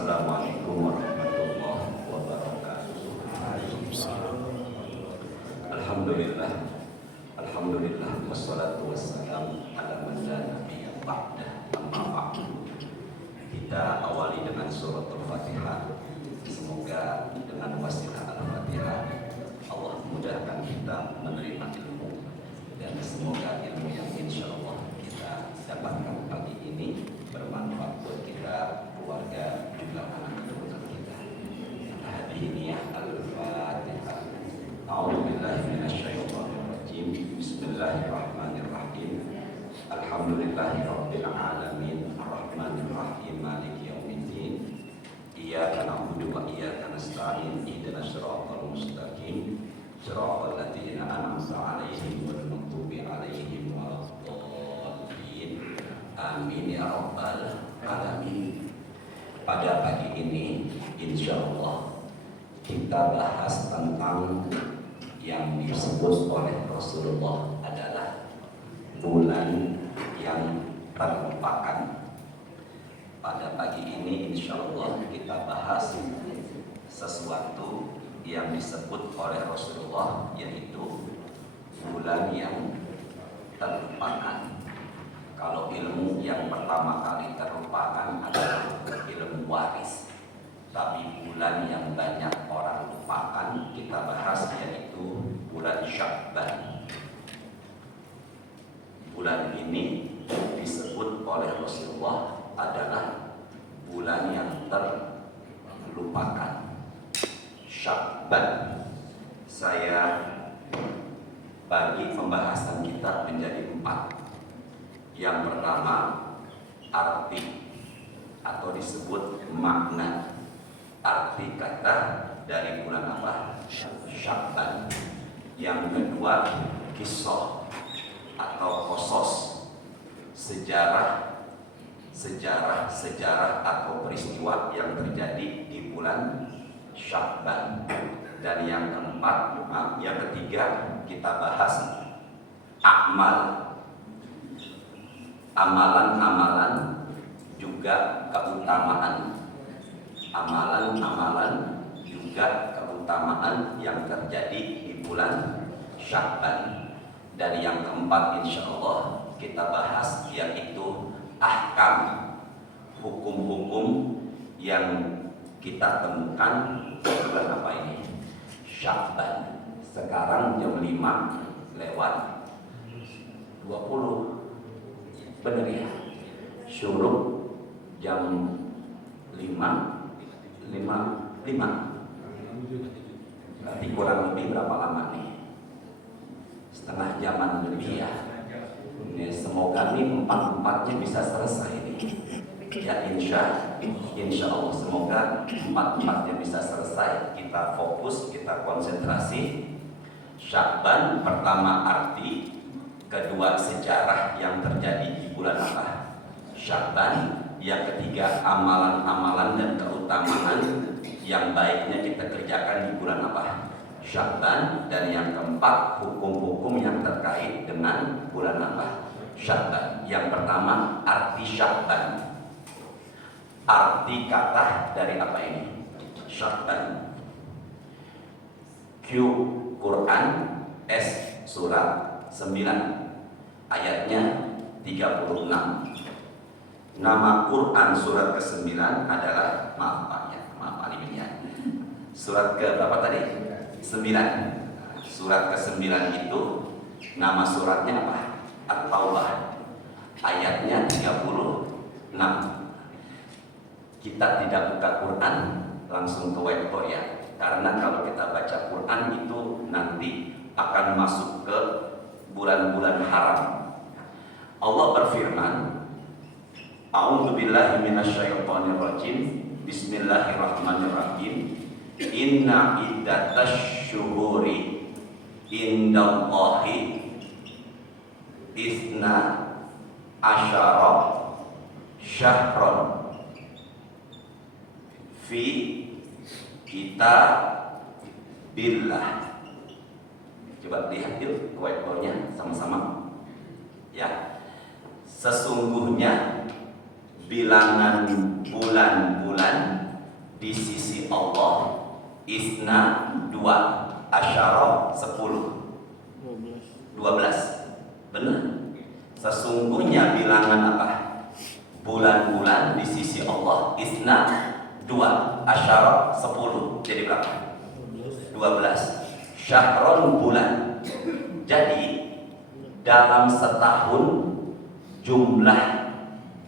Assalamualaikum warahmatullahi wabarakatuh. Alhamdulillah, alhamdulillah, wassalatu wassalam ala man la nabiyya ba'da, amma ba'du. Kita awali dengan surat Al-Fatihah. Semoga dengan wasilah Al-Fatihah Allah mudahkan kita menerima ilmu, dan semoga ilmu yang insya Allah kita dapatkan pagi ini bermanfaat buat kita, keluarga, juga anak keturunan kita. Hadiniyah Al-Fatihah. A'udzubillahi minasyaitonir rajim. Bismillahirrahmanirrahim. Alhamdulillahirabbil alamin, arrahmanir rahim, maliki yaumiddin. Iyyaka na'budu wa iyyaka nasta'in. Ihdinas siratal mustaqim. Shiratal ladzina an'amta 'alaihim ghairil maghdubi 'alaihim waladdallin. Amin ya rabbal alamin. Pada pagi ini insyaallah kita bahas tentang yang disebut oleh Rasulullah adalah bulan yang terlupakan. Pada pagi ini insyaallah kita bahas sesuatu yang disebut oleh Rasulullah, yaitu bulan yang terlupakan. Kalau ilmu yang pertama kali terlupakan adalah ilmu waris, tapi bulan yang banyak orang lupakan kita bahas yaitu bulan Sya'ban. Bulan ini disebut oleh Rasulullah adalah bulan yang terlupakan. Sya'ban. Saya bagi pembahasan kita menjadi 4. Yang pertama, arti atau disebut makna. Arti kata dari bulan apa? Sya'ban. Yang kedua, kisah atau qasas, sejarah atau peristiwa yang terjadi di bulan Sya'ban. Dan yang keempat, yang ketiga kita bahas amal, amalan-amalan juga keutamaan, amalan-amalan juga keutamaan yang terjadi di bulan Sya'ban. Dan yang keempat insyaallah kita bahas yaitu ahkam, hukum-hukum yang kita temukan di bulan apa ini? Sya'ban. Sekarang jam 5:20. Benar ya? Syuruk jam 5:55. Berarti kurang lebih berapa lama nih? Setengah jaman lebih ya. Ini semoga nih 4-4-nya bisa selesai nih. Ya insya Allah semoga 4-4-nya bisa selesai. Kita fokus, kita konsentrasi. Sya'ban pertama arti, kedua sejarah yang terjadi di bulan apa? Sya'ban. Yang ketiga amalan-amalan dan keutamaan yang baiknya kita kerjakan di bulan apa? Sya'ban. Dan yang keempat hukum-hukum yang terkait dengan bulan apa? Sya'ban. Yang pertama arti Sya'ban. Arti kata dari apa ini? Sya'ban. Q Quran S surat 9 ayatnya 36. Nama Quran surat ke-9 adalah maaf alimnya. Surat ke berapa tadi? 9. Surat ke-9 itu nama suratnya apa? At-Taubah. Ayatnya 36. Kita tidak buka Quran langsung ke web ya. Karena kalau kita baca Quran itu nanti akan masuk ke bulan-bulan haram. Allah berfirman, A'udzubillahi minasyaitonir rajim. Bismillahirrahmanirrahim. Inna iddatash syuhuri indallahi isna asyara syahron fi kitabillah. Coba lihat yuk whiteboardnya sama-sama ya. Sesungguhnya bilangan bulan-bulan di sisi Allah isna 2, asyara 10, 12. Benar? Sesungguhnya bilangan apa? Bulan-bulan di sisi Allah isna 2, asyara 10. Jadi berapa? 12. Syahron bulan. Jadi dalam setahun jumlah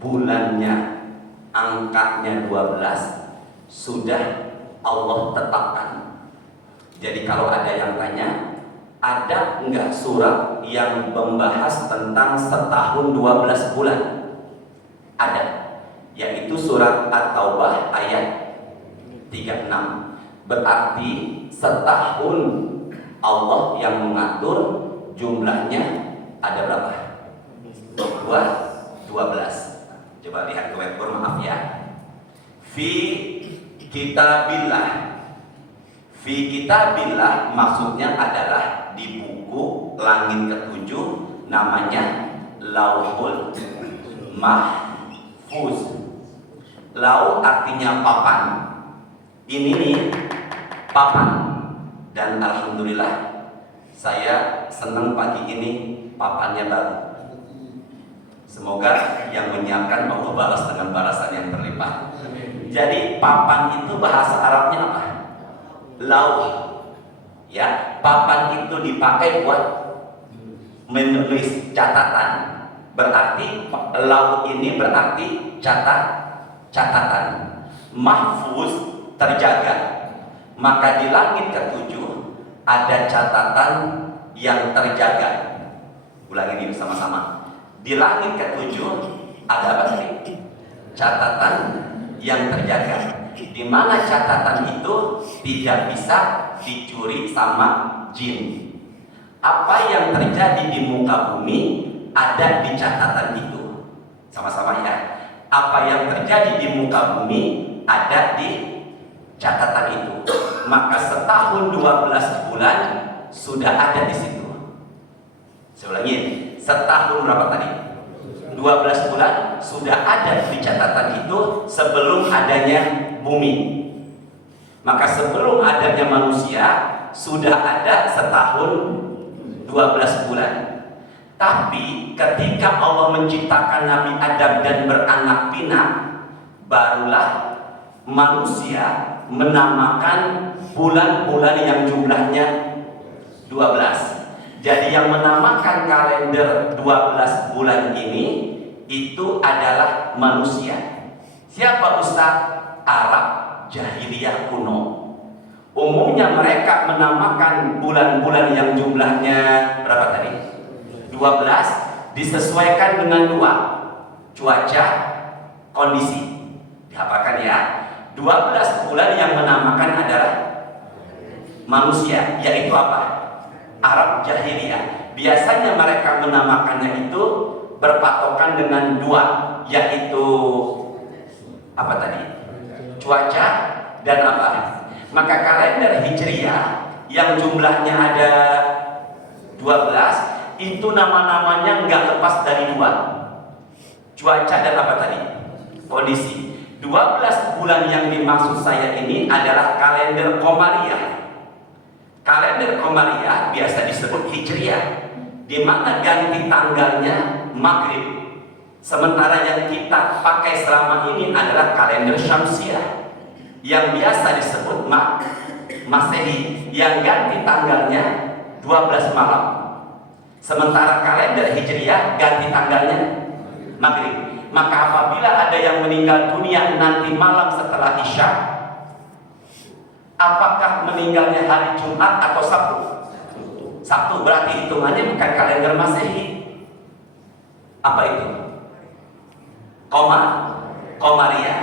bulannya angkanya 12 sudah Allah tetapkan. Jadi kalau ada yang tanya, ada enggak surat yang membahas tentang setahun 12 bulan? Ada, yaitu surat At-Taubah ayat 36. Berarti setahun Allah yang mengatur jumlahnya ada berapa? 12. Coba lihat ke webpur, maaf ya. Fi kitabillah. Fi kitabillah maksudnya adalah di buku langit ketujuh, namanya Lauhul Mahfuz. Lau artinya papan. Ini nih papan. Dan alhamdulillah saya senang pagi ini papannya baru. Semoga yang menyiapkan Allah balas dengan balasan yang berlimpah. Jadi papan itu bahasa Arabnya apa? Lauh. Ya, papan itu dipakai buat menulis catatan. Berarti lauh ini berarti catatan. Mahfuz terjaga. Maka di langit ketujuh ada catatan yang terjaga. Ulangi ini bersama-sama. Di langit ketujuh ada apa tadi? Catatan yang terjaga. Di mana catatan itu tidak bisa dicuri sama jin. Apa yang terjadi di muka bumi ada di catatan itu. Sama-sama ya. Apa yang terjadi di muka bumi ada di catatan itu. Maka setahun 12 bulan sudah ada di situ. Saya ulangi, setahun berapa tadi? 12 bulan sudah ada di catatan itu sebelum adanya bumi. Maka sebelum adanya manusia sudah ada setahun 12 bulan. Tapi ketika Allah menciptakan Nabi Adam dan beranak pinak, barulah manusia menamakan bulan-bulan yang jumlahnya 12. Jadi yang menamakan kalender 12 bulan ini itu adalah manusia. Siapa Ustaz? Arab jahiliyah kuno. Umumnya mereka menamakan bulan-bulan yang jumlahnya berapa tadi? 12 disesuaikan dengan 2. Cuaca, kondisi. Dihafalkan ya. 12 bulan yang menamakan adalah manusia, yaitu apa? Arab jahiliyah. Biasanya mereka menamakannya itu berpatokan dengan 2, yaitu apa tadi? Cuaca dan apa? Maka kalender Hijriah yang jumlahnya ada 12 itu nama-namanya nggak lepas dari 2. Cuaca dan apa tadi? Kondisi. 12 bulan yang dimaksud saya ini adalah kalender Qamariyah. Kalender Qamariyah biasa disebut Hijriah, di mana ganti tanggalnya Maghrib. Sementara yang kita pakai selama ini adalah kalender Syamsiah, yang biasa disebut Masehi, yang ganti tanggalnya 12 malam. Sementara kalender Hijriah ganti tanggalnya Maghrib. Maka apabila ada yang meninggal dunia nanti malam setelah Isya, apakah meninggalnya hari Jumat atau Sabtu? Sabtu, berarti hitungannya bukan kalender Masehi. Apa itu? Qamariyah.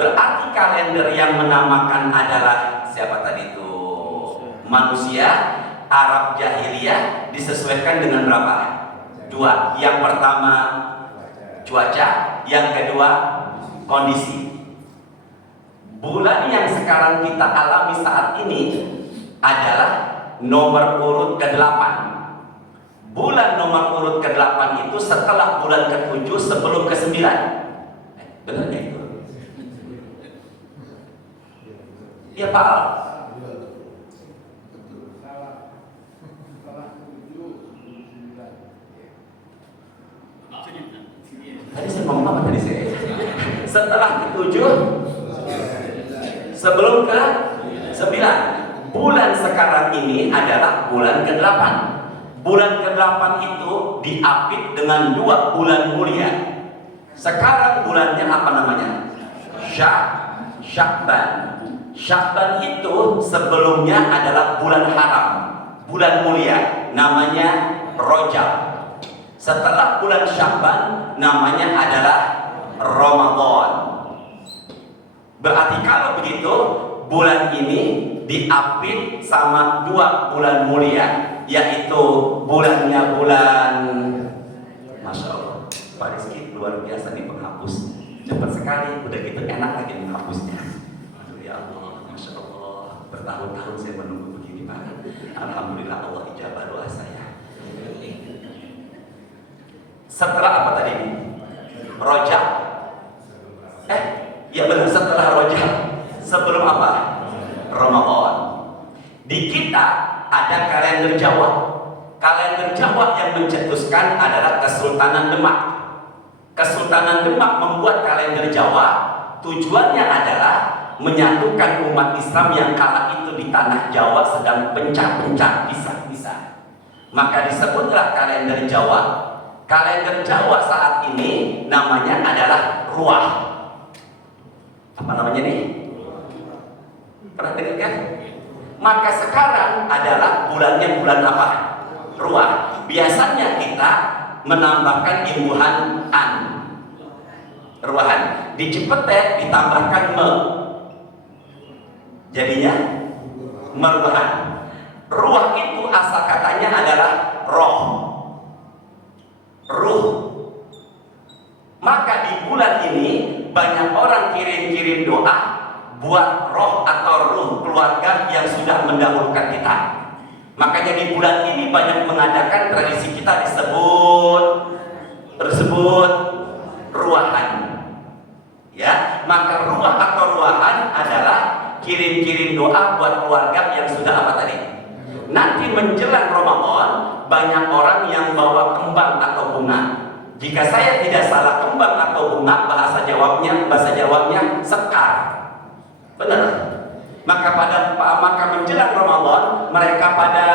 Berarti kalender yang menamakan adalah siapa tadi itu? Manusia. Arab jahiliyah disesuaikan dengan berapa? 2. Yang pertama cuaca, yang kedua kondisi. Bulan yang sekarang kita alami saat ini adalah nomor urut ke-8. Bulan nomor urut ke-8 itu setelah bulan ke-7 sebelum ke-9. Benar nggak itu? Ya Pak Al. Tadi saya ngomong apa tadi saya? Setelah ke-7, sebelum ke-9. Bulan sekarang ini adalah bulan ke-8. Bulan ke-8 itu diapit dengan 2 bulan mulia. Sekarang bulannya apa namanya? Sya'ban. Sya'ban itu sebelumnya adalah bulan haram, bulan mulia, namanya Rajab. Setelah bulan Sya'ban namanya adalah Ramadan. Berarti kalau begitu bulan ini diapit sama 2 bulan mulia, yaitu bulannya bulan, Masya Allah, Pak Rizky luar biasa nih penghapus, cepat sekali, udah gitu enak lagi menghapusnya. Aduh ya Allah, Masya Allah, bertahun-tahun saya menunggu begini Pak. Alhamdulillah Allah ijabah doa saya. Setelah apa tadi? Rajab. Ya benar, setelah Rajab. Sebelum apa? Ramadan. Di kita ada kalender Jawa. Kalender Jawa yang mencetuskan adalah Kesultanan Demak. Kesultanan Demak membuat kalender Jawa. Tujuannya adalah menyatukan umat Islam yang kala itu di tanah Jawa sedang pencah-pencah, pisah-pisah. Maka disebutlah kalender Jawa. Kalender Jawa saat ini namanya adalah Ruah. Apa namanya nih? Pernah dengar kan? Maka sekarang adalah bulannya bulan apa? Ruah. Biasanya kita menambahkan imbuhan an, ruahan. Di Cipete ditambahkan me, jadinya meruahan. Ruah itu asal katanya adalah roh, ruh. Maka di bulan ini banyak orang kirim-kirim doa buat roh atau ruh keluarga yang sudah mendahulukan kita. Makanya di bulan ini banyak mengadakan tradisi kita disebut ruahan. Ya, maka ruah atau ruahan adalah kirim-kirim doa buat keluarga yang sudah apa tadi? Nanti menjelang Ramadan banyak orang yang bawa kembang atau bunga. Jika saya tidak salah, kembang atau bunga bahasa Jawanya sekar. Benar. Maka menjelang Ramadan mereka pada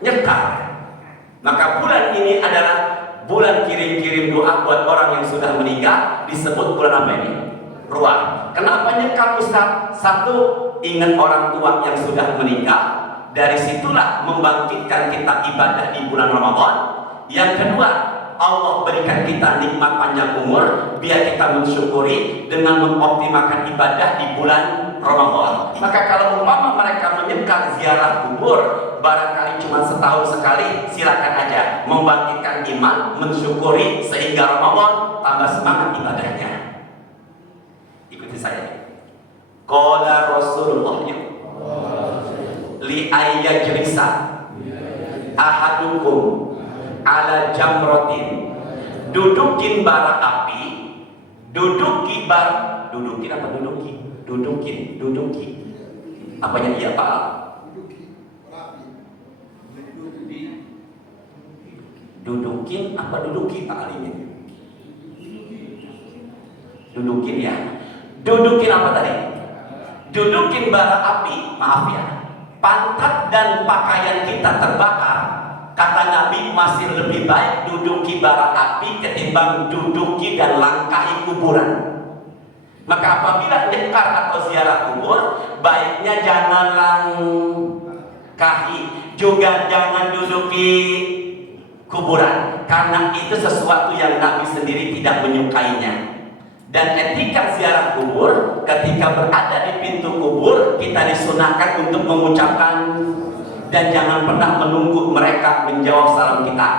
nyekar. Maka bulan ini adalah bulan kirim-kirim doa buat orang yang sudah meninggal, disebut bulan apa ini? Ruah. Kenapa nyekar Ustaz? Satu, ingat orang tua yang sudah meninggal. Dari situlah membangkitkan kita ibadah di bulan Ramadan. Yang kedua, Allah berikan kita nikmat panjang umur biar kita mensyukuri dengan mengoptimalkan ibadah di bulan Ramadan. Maka kalau umpama mereka menyekar ziarah kubur barangkali cuma setahun sekali, silakan aja membangkitkan iman, mensyukuri sehingga Ramadan tambah semangat ibadahnya. Ikuti saya. Qala Rasulullah li ayyajlisa ahadukum ala jamrotin, dudukin bara api, duduki apanya iya Pak? Dudukin apa duduki Pak Ali ini? Dudukin ya. Dudukin apa tadi? Dudukin bara api, maaf ya. Pantat dan pakaian kita terbakar. Kata Nabi masih lebih baik duduki bara api ketimbang duduki dan langkahi kuburan. Maka apabila nyekar atau ziarah kubur, baiknya jangan langkahi, juga jangan duduki kuburan, karena itu sesuatu yang Nabi sendiri tidak menyukainya. Dan etika ziarah kubur, ketika berada di pintu kubur, kita disunahkan untuk mengucapkan dan jangan pernah menunggu mereka menjawab salam kita.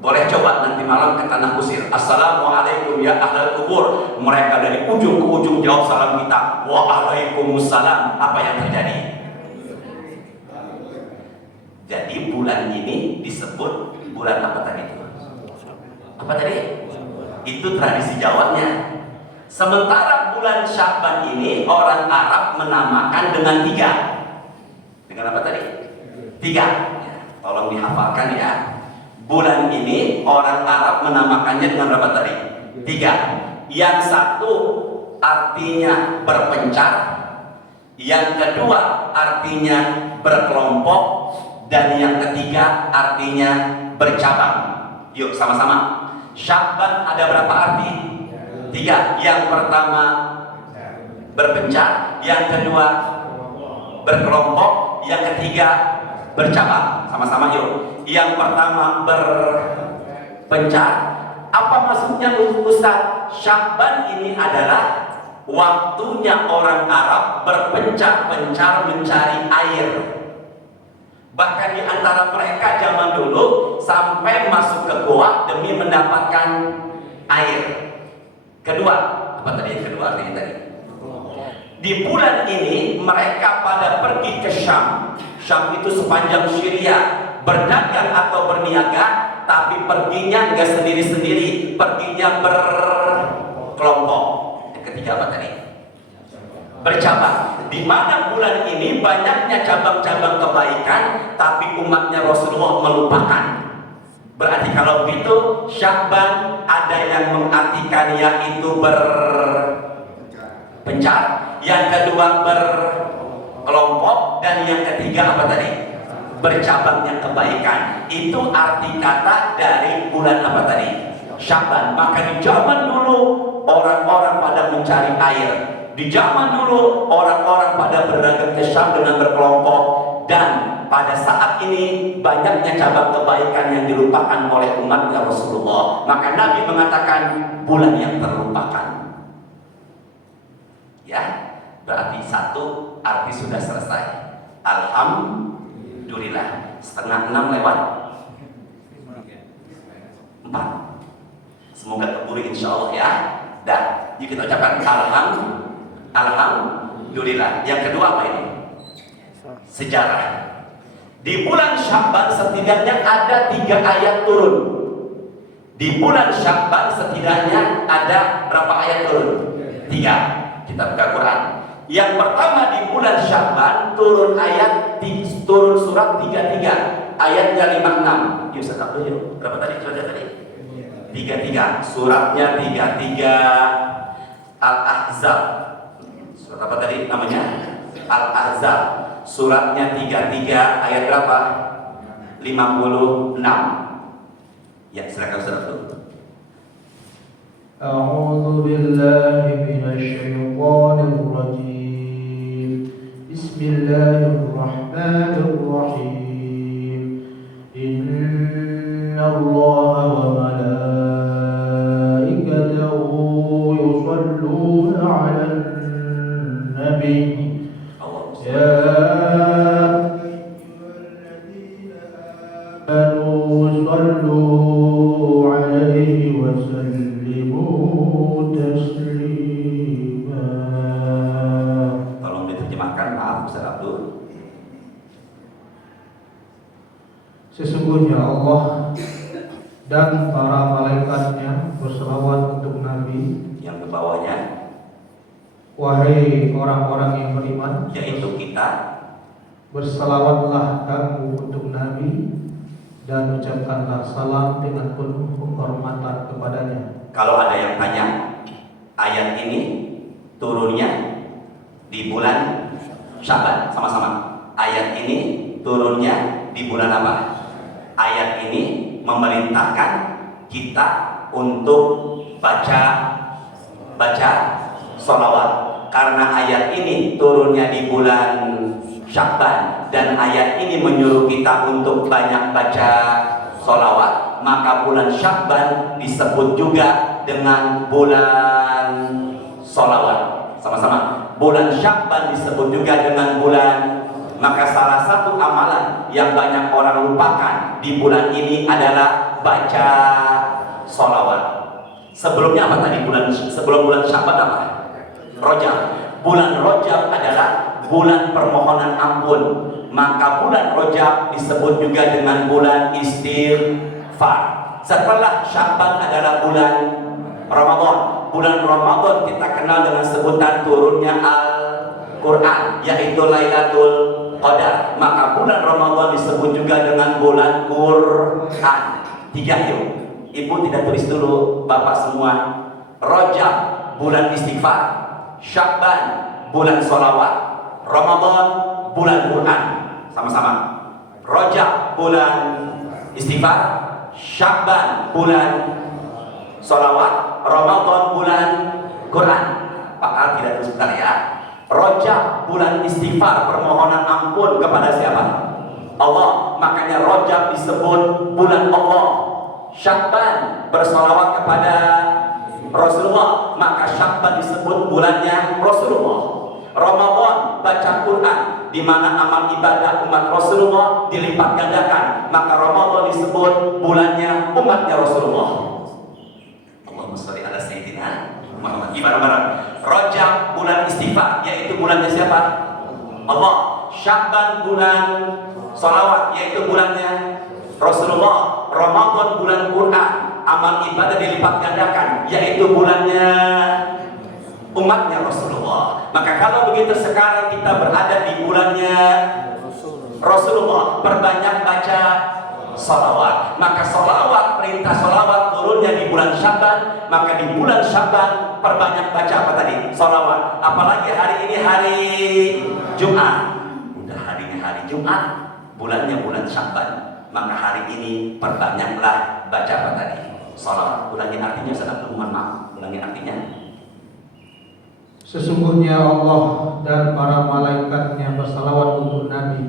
Boleh coba nanti malam ke Tanah Kusir, Assalamualaikum ya ahlal kubur. Mereka dari ujung ke ujung jawab salam kita, Waalaikumsalam. Apa yang terjadi? Jadi bulan ini disebut bulan apa tadi? Apa tadi? Itu tradisi Jawanya. Sementara bulan Sya'ban ini orang Arab menamakan dengan 3. Dengan apa tadi? 3. Ya, tolong dihafalkan ya. Bulan ini orang Arab menamakannya dengan berapa tadi? 3. Yang satu artinya berpencar, yang kedua artinya berkelompok, dan yang ketiga artinya bercabang. Yuk sama-sama. Sya'ban ada berapa arti? 3. Yang pertama berpencar, yang kedua berkelompok, yang ketiga bercabang. Sama-sama yuk. Yang pertama berpencar. Apa maksudnya Ustaz? Sya'ban ini adalah waktunya orang Arab berpencar-pencar mencari air. Bahkan di antara mereka zaman dulu sampai masuk ke goa demi mendapatkan air. Kedua, apa tadi yang kedua artinya tadi? Di bulan ini mereka pada pergi ke Syam. Syam itu sepanjang Syria, berdagang atau berniaga, tapi perginya enggak sendiri-sendiri, perginya berkelompok. Yang ketiga apa tadi? Bercabang. Di mana bulan ini banyaknya cabang-cabang kebaikan, tapi umatnya Rasulullah melupakan. Berarti kalau begitu Sya'ban ada yang mengartikan yaitu berpencar, yang kedua berkelompok, dan yang ketiga apa tadi? Bercabangnya kebaikan. Itu arti kata dari bulan apa tadi? Sya'ban. Maka di zaman dulu orang-orang pada mencari air. Di zaman dulu orang-orang pada berdagang ke Syam dengan berkelompok, dan pada saat ini banyaknya cabang kebaikan yang dilupakan oleh umatnya Rasulullah. Maka Nabi mengatakan bulan yang terlupakan. Ya, berarti satu arti sudah selesai. Alhamdulillah. 5:30 lewat 4. Semoga keburu insya Allah ya. Dan yuk kita ucapkan Alhamdulillah. Yang kedua apa ini? Sejarah. Di bulan Sya'ban setidaknya ada 3 ayat turun. Di bulan Sya'ban setidaknya ada berapa ayat turun? 3. Kita buka Quran. Yang pertama di bulan Sya'ban turun surat 33, ayatnya 56. Yuk saya yuk. Berapa tadi? Coba tadi. 33. Suratnya 33 Al-Ahzab. Surat apa tadi namanya? Al-Ahzab. Suratnya 33 ayat berapa? 56. Ya, silakan Ustaz dulu. A'udzu billahi minasy syaithanir rajim. Bismillahirrahmanirrahim. Innallaha wa malaikatahu yusholluna 'alan nabi. Ya ayyuhalladzina amanu 'alaihi wa sallimu taslima. Tolong diterjemahkan, maaf Ustaz Abdul. Sesungguhnya Allah dan para malaikatnya berselawat untuk Nabi. Yang ke bawahnya, wahai orang-orang yang beriman, yaitu kita, berselawatlah kamu untuk Nabi dan ucapkanlah salam dengan penuh penghormatan kepadanya. Kalau ada yang tanya, ayat ini turunnya di bulan Sya'ban. Sama-sama. Ayat ini turunnya di bulan apa? Ayat ini memerintahkan kita untuk baca sholawat. Karena ayat ini turunnya di bulan Sya'ban dan ayat ini menyuruh kita untuk banyak baca sholawat, maka bulan Sya'ban disebut juga dengan bulan sholawat. Sama-sama. Bulan Sya'ban disebut juga dengan bulan. Maka salah satu amalan yang banyak orang lupakan di bulan ini adalah baca sholawat. Sebelumnya apa tadi? Sebelum bulan Sya'ban apa? Rajab. Bulan Rajab adalah bulan permohonan ampun. Maka bulan Rajab disebut juga dengan bulan istighfar. Setelah Sya'ban adalah bulan Ramadan. bulan Ramadan kita kenal dengan sebutan turunnya Al-Quran, yaitu Lailatul Qadar. Maka bulan Ramadan disebut juga dengan bulan Quran. 3 yuk. Ibu tidak tulis dulu, bapak semua. Rajab bulan istighfar, Sya'ban bulan sholawat, Ramadan bulan Quran. Sama-sama. Rajab bulan istighfar, Sya'ban bulan sholawat, Ramadan bulan Quran. Pak Al tidak terus bentar ya. Rajab bulan istighfar, permohonan ampun kepada siapa? Allah. Makanya Rajab disebut bulan Allah. Sya'ban bersolawat kepada Rasulullah, maka Sya'ban disebut bulannya Rasulullah. Ramadan baca Quran, di mana amal ibadah umat Rasulullah dilipat gandakan, maka Ramadan disebut bulannya umatnya Rasulullah. Allahumma sholli ala sayyidina Muhammad. Bareng-bareng. Rajab bulan istighfar, yaitu bulannya siapa? Allah. Sya'ban bulan sholawat, yaitu bulannya Rasulullah. Ramadan bulan Quran, amal ibadah dilipat gandakan, yaitu bulannya umatnya Rasulullah. Maka kalau begitu sekarang kita berada di bulannya Rasulullah, perbanyak baca salawat. Maka salawat, perintah salawat turunnya di bulan Sya'ban, maka di bulan Sya'ban perbanyak baca apa tadi? Salawat. Apalagi hari ini hari Jumat. Udah harinya hari Jumat, bulannya bulan Sya'ban. Maka hari ini perbanyaklah baca apa tadi? Salawat. Ulangi artinya, sedang mohon maaf. Ulangi artinya. Sesungguhnya Allah dan para malaikatnya bersalawat untuk Nabi.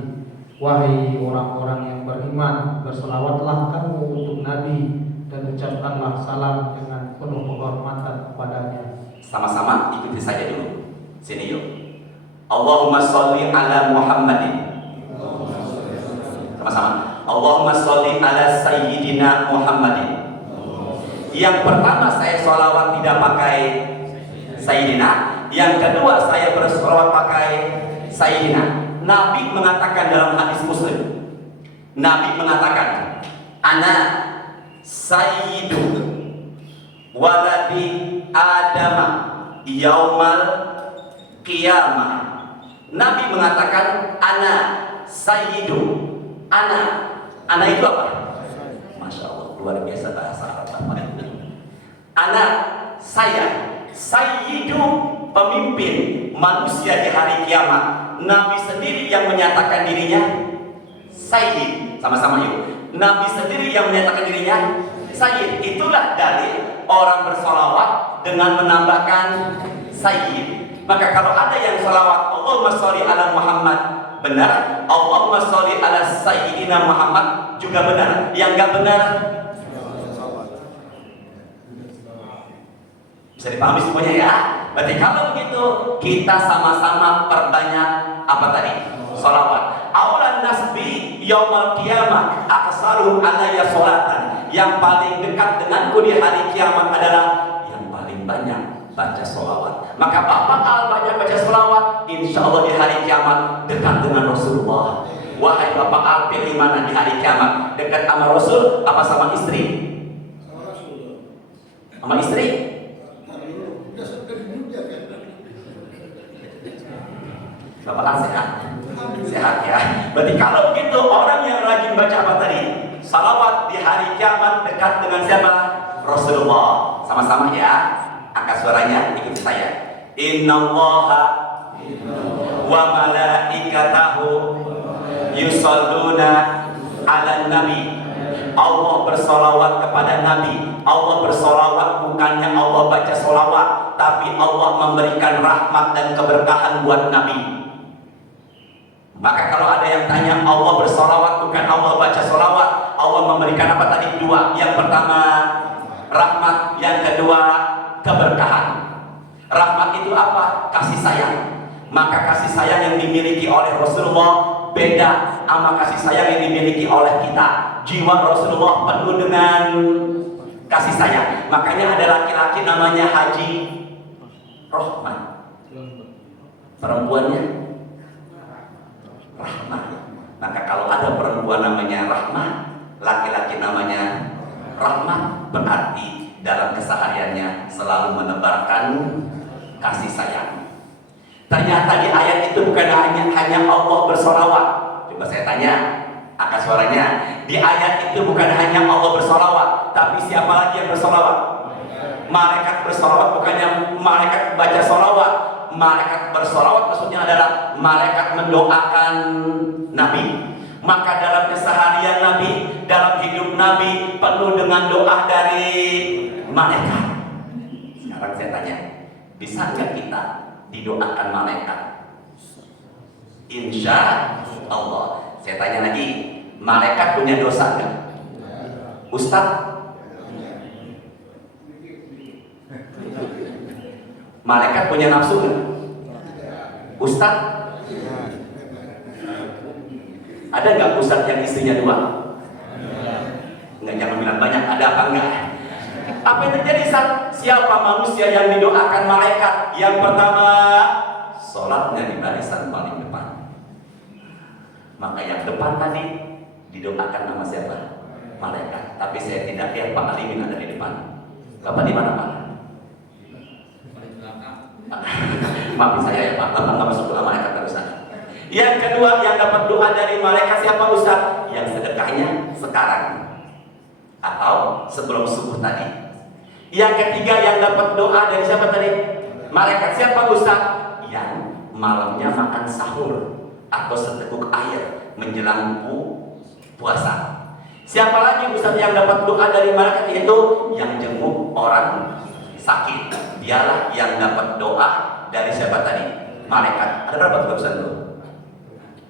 Wahai orang-orang yang beriman, bersalawatlah kamu untuk Nabi dan ucapkanlah salam dengan penuh penghormatan kepadanya. Sama-sama ikuti saja dulu. Sini yuk. Allahumma sholli ala Muhammadin. Sama-sama. Allahumma sholli ala Sayyidina Muhammadin. Yang pertama saya sholawat tidak pakai Sayyidina. Yang kedua saya bersolawat pakai Sayyidina. Nabi mengatakan dalam hadis Muslim, Nabi mengatakan, ana sayyidu waladi adama yaumal qiyamah. Nabi mengatakan ana sayyidu. Ana itu apa? Masya Allah, luar biasa bahasa Arab. Ana, saya sayyidu, pemimpin manusia di hari kiamat. Nabi sendiri yang menyatakan dirinya sayyid. Sama-sama yuk. Nabi sendiri yang menyatakan dirinya sayyid. Itulah dalil orang bersolawat dengan menambahkan sayyid. Maka kalau ada yang solawat Allahumma sholli ala Muhammad, benar. Allahumma sholli ala Sayyidina Muhammad juga benar. Yang enggak benar bisa dipahami semuanya ya. Berarti kalau begitu kita sama-sama perbanyak apa tadi? Sholawat. Aulan nasbi yaumal qiyamah aksaruhum alayya sholatan. Yang paling dekat denganku di hari kiamat adalah yang paling banyak baca sholawat. Maka Bapak Al banyak baca sholawat, insya Allah di hari kiamat dekat dengan Rasulullah. Wahai Bapak Al, pilih mana di hari kiamat? Dekat sama Rasul apa sama istri? Sama istri? Bapak Al sehat? Sehat ya. Berarti kalau begitu orang yang rajin baca apa tadi? Salawat di hari kiamat dekat dengan siapa? Rasulullah. Sama-sama ya. Angkat suaranya, ikuti saya. Innallaha wa malaikatahu yusholluna ala nabi. Allah bersolawat kepada Nabi. Allah bersolawat bukannya Allah baca solawat, tapi Allah memberikan rahmat dan keberkahan buat Nabi. Maka kalau ada yang tanya Allah bersolawat bukan Allah baca solawat, Allah memberikan apa tadi? Dua. Yang pertama rahmat, yang kedua keberkahan. Rahmat itu apa? Kasih sayang. Maka kasih sayang yang dimiliki oleh Rasulullah beda sama kasih sayang yang dimiliki oleh kita. Jiwa Rasulullah penuh dengan kasih sayang. Makanya ada laki-laki namanya Haji Rohman, perempuannya Rahmah. Maka kalau ada perempuan namanya Rahmah, laki-laki namanya Rahmah, berarti dalam kesehariannya selalu menebarkan kasih sayang. Ternyata di ayat itu bukan hanya Allah bersolawat. Coba saya tanya, angkat suaranya. Di ayat itu bukan hanya Allah bersolawat, tapi siapa lagi yang bersolawat? Malaikat bersolawat, bukannya malaikat baca solawat. Malaikat bersolawat maksudnya adalah malaikat mendoakan Nabi. Maka dalam keseharian Nabi, dalam hidup Nabi penuh dengan doa dari malaikat. Sekarang saya tanya, bisa nggak kita didoakan malaikat? Insya Allah. Saya tanya lagi, malaikat punya dosa nggak? Ustaz? Malaikat punya nafsu nggak? Ustaz? Ada nggak ustaz yang istrinya 2? Nggak, jangan bilang banyak. Ada apa enggak? Apa yang terjadi saat siapa manusia yang didoakan malaikat? Yang pertama, sholatnya di barisan paling depan. Maka yang depan tadi didoakan nama siapa? Malaikat. Tapi saya tidak lihat Pak Alimin ada di depan. Bapak di mana Pak? Maafin saya ya Pak, Bapak nggak masuk ke malaikat barusan. Yang kedua yang dapat doa dari malaikat siapa Ustaz? Yang sedekahnya sekarang atau sebelum subuh tadi. Yang ketiga yang dapat doa dari siapa tadi? Malaikat siapa Ustaz? Yang malamnya makan sahur atau seteguk air menjelang puasa. Siapa lagi Ustaz yang dapat doa dari malaikat? Itu yang jenguk orang sakit. Dialah yang dapat doa dari siapa tadi? Malaikat. Ada berapa tulisan itu?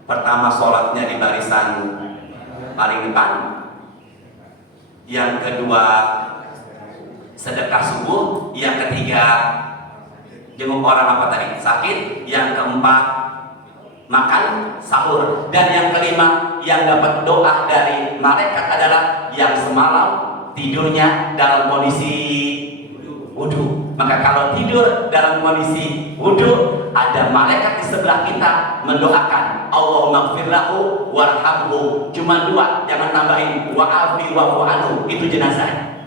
Pertama sholatnya di barisan paling depan. Yang kedua sedekah subuh. Yang ketiga jenguk orang apa tadi? Sakit. Yang keempat makan sahur. Dan yang kelima yang dapat doa dari malaikat adalah yang semalam tidurnya dalam kondisi wudu. Maka kalau tidur dalam kondisi wudu, ada malaikat di sebelah kita mendoakan Allahumma gfir lahu warhamhu. Cuma 2, jangan tambahin wa'afi wa'fu anhu, itu jenazah.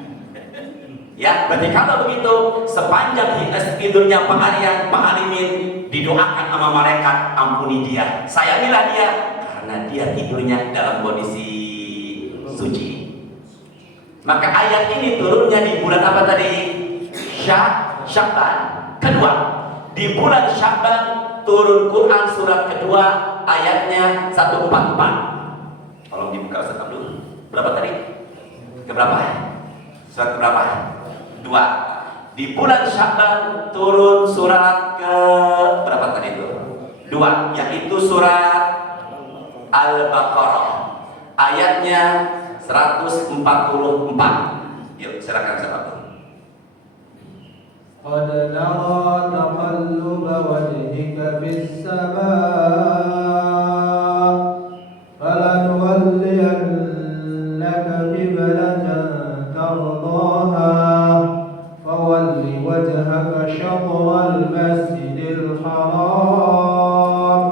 Ya, berarti kalau begitu sepanjang tidurnya Pak Alimin didoakan sama malaikat, ampuni dia, sayangilah dia, karena dia tidurnya dalam kondisi suci. Maka ayat ini turunnya di bulan apa tadi? Sya'ban. Kedua, di bulan Sya'ban turun Quran surat kedua ayatnya 144. Tolong dibuka Ustaz Abdul. Berapa tadi? Keberapa? Surat keberapa? 2. Di bulan Sya'ban turun surat ke berapa tadi itu? 2, yaitu surat Al-Baqarah ayatnya 144. Yuk silakan Ustaz Abdul. قد نرى تقلب وجهك في السماء فلنولينك قبلة ترضاها فول وجهك شطر المسجد الحرام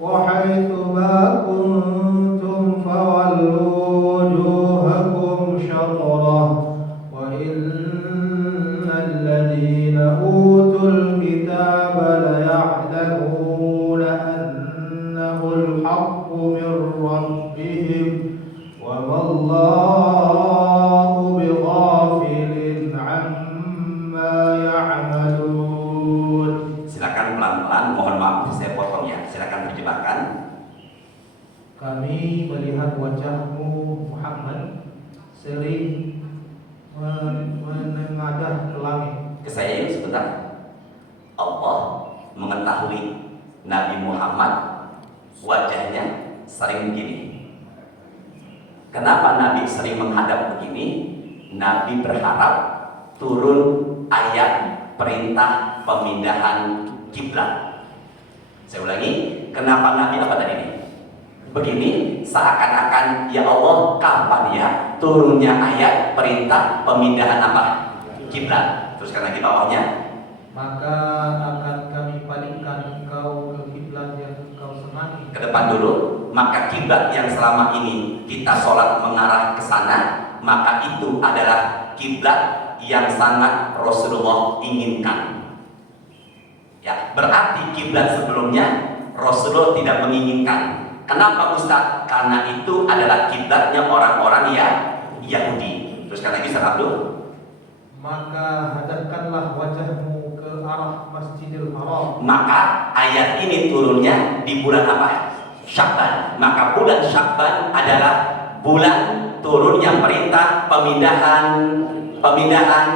وحيث ما كنتم فولوا وجوهكم شطره الذين أوتوا الكتاب ليعلمون أنه الحق من ربهم وما الله بغافل عما يعملون. Silakan pelan-pelan, mohon maaf saya potong ya. Silakan terjemahkan. Kami melihat wajahmu Muhammad sering menengadah ke langit. Ke saya ini sebentar. Allah mengetahui Nabi Muhammad wajahnya sering begini. Kenapa Nabi sering menghadap begini? Nabi berharap turun ayat perintah pemindahan kiblat. Saya ulangi, kenapa Nabi apa tadi ini? Begini, seakan-akan ya Allah kapan ya turunnya ayat perintah pemindahan apa? Kiblat. Teruskan lagi bawahnya. Maka akan kami palingkan engkau ke kiblat yang engkau senangi. Ke depan dulu. Maka kiblat yang selama ini kita sholat mengarah ke sana, maka itu adalah kiblat yang sangat Rasulullah inginkan. Ya, berarti kiblat sebelumnya Rasulullah tidak menginginkan. Kenapa Ustaz? Karena itu adalah kiblatnya orang-orang Yahudi. Terus kata Ustaz Abdul, maka hadapkanlah wajahmu ke arah Masjidil Haram. Maka ayat ini turunnya di bulan apa? Sya'ban. Maka bulan Sya'ban adalah bulan turunnya perintah pemindahan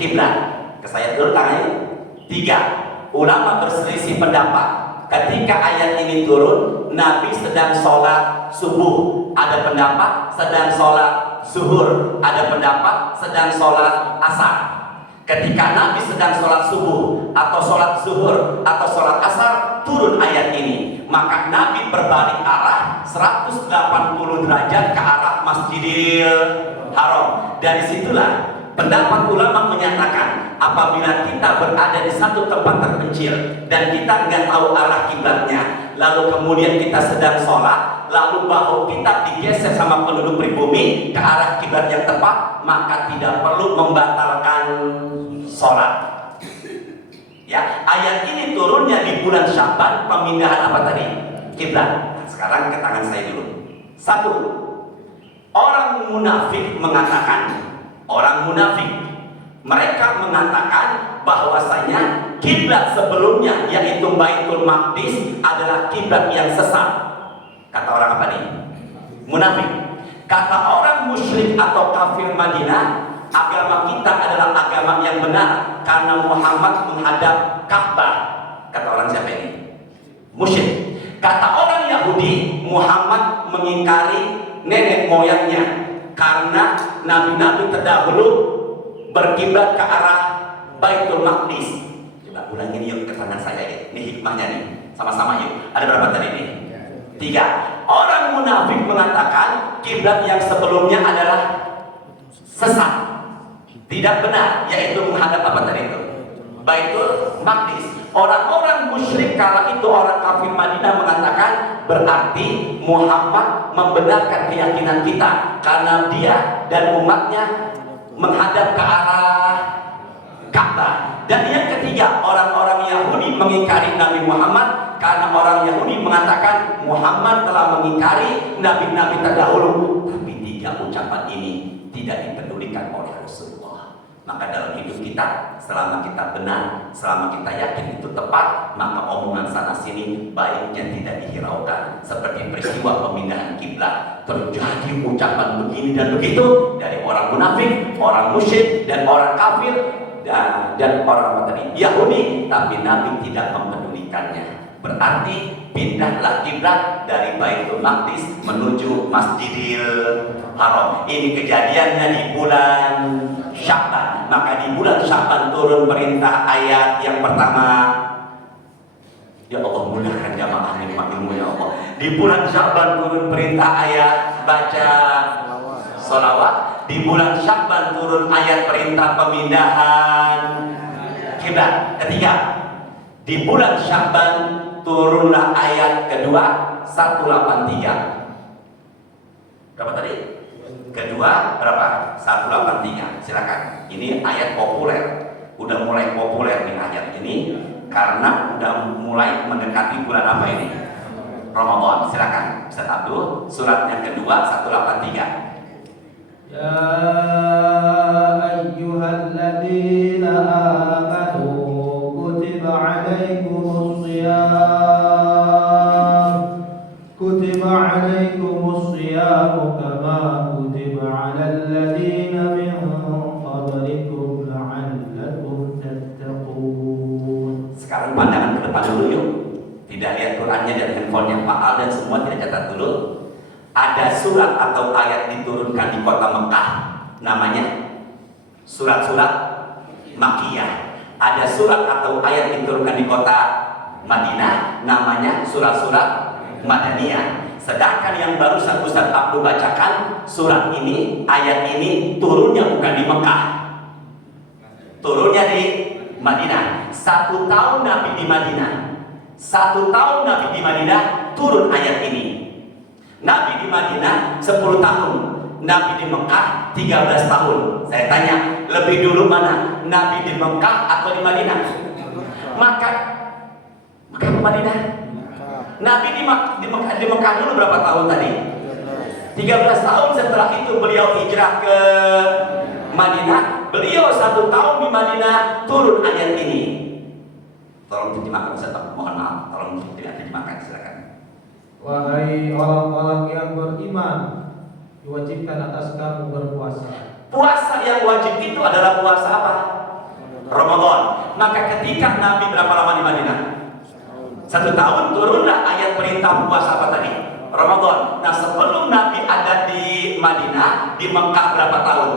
kiblat. Ke saya dulu tangannya. 3. Ulama berselisih pendapat. Ketika ayat ini turun, Nabi sedang sholat subuh. Ada pendapat sedang sholat zuhur. Ada pendapat sedang sholat asar. Ketika Nabi sedang sholat subuh atau sholat zuhur atau sholat asar, turun ayat ini. Maka Nabi berbalik arah 180 derajat ke arah Masjidil Haram. Dari situlah pendapat ulama menyatakan, apabila kita berada di satu tempat terpencil dan kita nggak tahu arah kiblatnya, lalu kemudian kita sedang sholat, lalu bahu kita digeser sama penduduk pribumi ke arah kiblat yang tepat, maka tidak perlu membatalkan sholat. Ya, ayat ini turunnya di bulan Sya'ban, pemindahan apa tadi? Kiblat. Sekarang ke tangan saya dulu. 1. Orang munafik mengatakan, mereka mengatakan bahwasanya kiblat sebelumnya yaitu Baitul Maqdis adalah kiblat yang sesat. Kata orang apa nih? Munafik. Kata orang musyrik atau kafir Madinah, agama kita adalah agama yang benar karena Muhammad menghadap Ka'bah. Kata orang siapa ini? Musyrik. Kata orang Yahudi, Muhammad mengingkari nenek moyangnya karena nabi-nabi terdahulu berkiblat ke arah Baitul Maqdis. Coba ulangin yuk ke tangan saya ya. Ini hikmahnya nih. Sama-sama yuk. Ada berapa tadi nih? 3. Orang munafik mengatakan kiblat yang sebelumnya adalah sesat, tidak benar, yaitu menghadap apa tadi itu? Baitul Maqdis. Orang-orang musyrik kala itu, orang kafir Madinah mengatakan berarti Muhammad membenarkan keyakinan kita karena dia dan umatnya menghadap ke arah Ka'bah. Dan yang ketiga, orang-orang Yahudi mengingkari Nabi Muhammad karena orang Yahudi mengatakan Muhammad telah mengingkari nabi-nabi terdahulu. Tapi 3 ucapan ini tidak dipedulikan oleh Rasulullah. Maka dalam hidup kita, selama kita benar, selama kita yakin itu tepat, maka omongan sana sini baiknya tidak dihiraukan. Seperti peristiwa pemindahan kiblat, terjadi ucapan begini dan begitu dari orang munafik, orang musyrik, dan orang kafir dan orang Yahudi, tapi Nabi tidak mempedulikannya. Berarti pindahlah kiblat dari Baitul Maqdis menuju Masjidil Haram. Ini kejadiannya di bulan Sya'ban. Maka di bulan Sya'ban turun perintah ayat yang pertama. Ya Allah, mudahkan jamaah nikmat ilmu ya Allah. Di bulan Sya'ban turun perintah ayat baca sholawat. Di bulan Sya'ban turun ayat perintah pemindahan kiblat. Ketiga, di bulan Sya'ban turunlah ayat kedua 183. Berapa tadi? Kedua berapa? 183. Silakan. Ini ayat populer. Udah mulai populer nih ayat ini karena udah mulai mendekati bulan apa ini? Ramadan. Silakan Ustaz Abdul, surat yang kedua 183. Ya ayyuhalladzina amanu kutiba alaikumus siyam kama kutiba alal ladzina min qablikum la'allakum tattaqun. Sekarang pandangan ke depan dulu yuk. Tidak lihat Qur'annya dan handphonenya Pak Al dan semua tidak catat dulu. Ada surat atau ayat diturunkan di kota Mekah, namanya surat-surat Makkiyah. Ada surat atau ayat diturunkan di kota Madinah, namanya surat-surat Madaniyah. Sedangkan yang barusan Ustaz Abdul bacakan, surat ini, ayat ini turunnya bukan di Mekah, turunnya di Madinah. 1 tahun Nabi di Madinah, 1 tahun Nabi di Madinah turun ayat ini. Nabi di Madinah 10 tahun, Nabi di Mekah 13 tahun. Saya tanya, lebih dulu mana? Nabi di Mekah atau di Madinah? Maka ke Madinah. Nabi di Mekah dulu berapa tahun tadi? 13 tahun. Setelah itu beliau hijrah ke Madinah. Beliau 1 tahun di Madinah, turun ayat ini. Tolong diterjemahkan, Ustaz. Mohon maaf, tolong diterjemahkan, silakan. Wahai orang-orang yang beriman, diwajibkan atas kamu berpuasa. Puasa yang wajib itu adalah puasa apa? Ramadan. Maka ketika Nabi berapa lama di Madinah? 1 tahun, turunlah ayat perintah puasa apa tadi? Ramadan. Nah, sebelum Nabi ada di Madinah, di Mekah berapa tahun?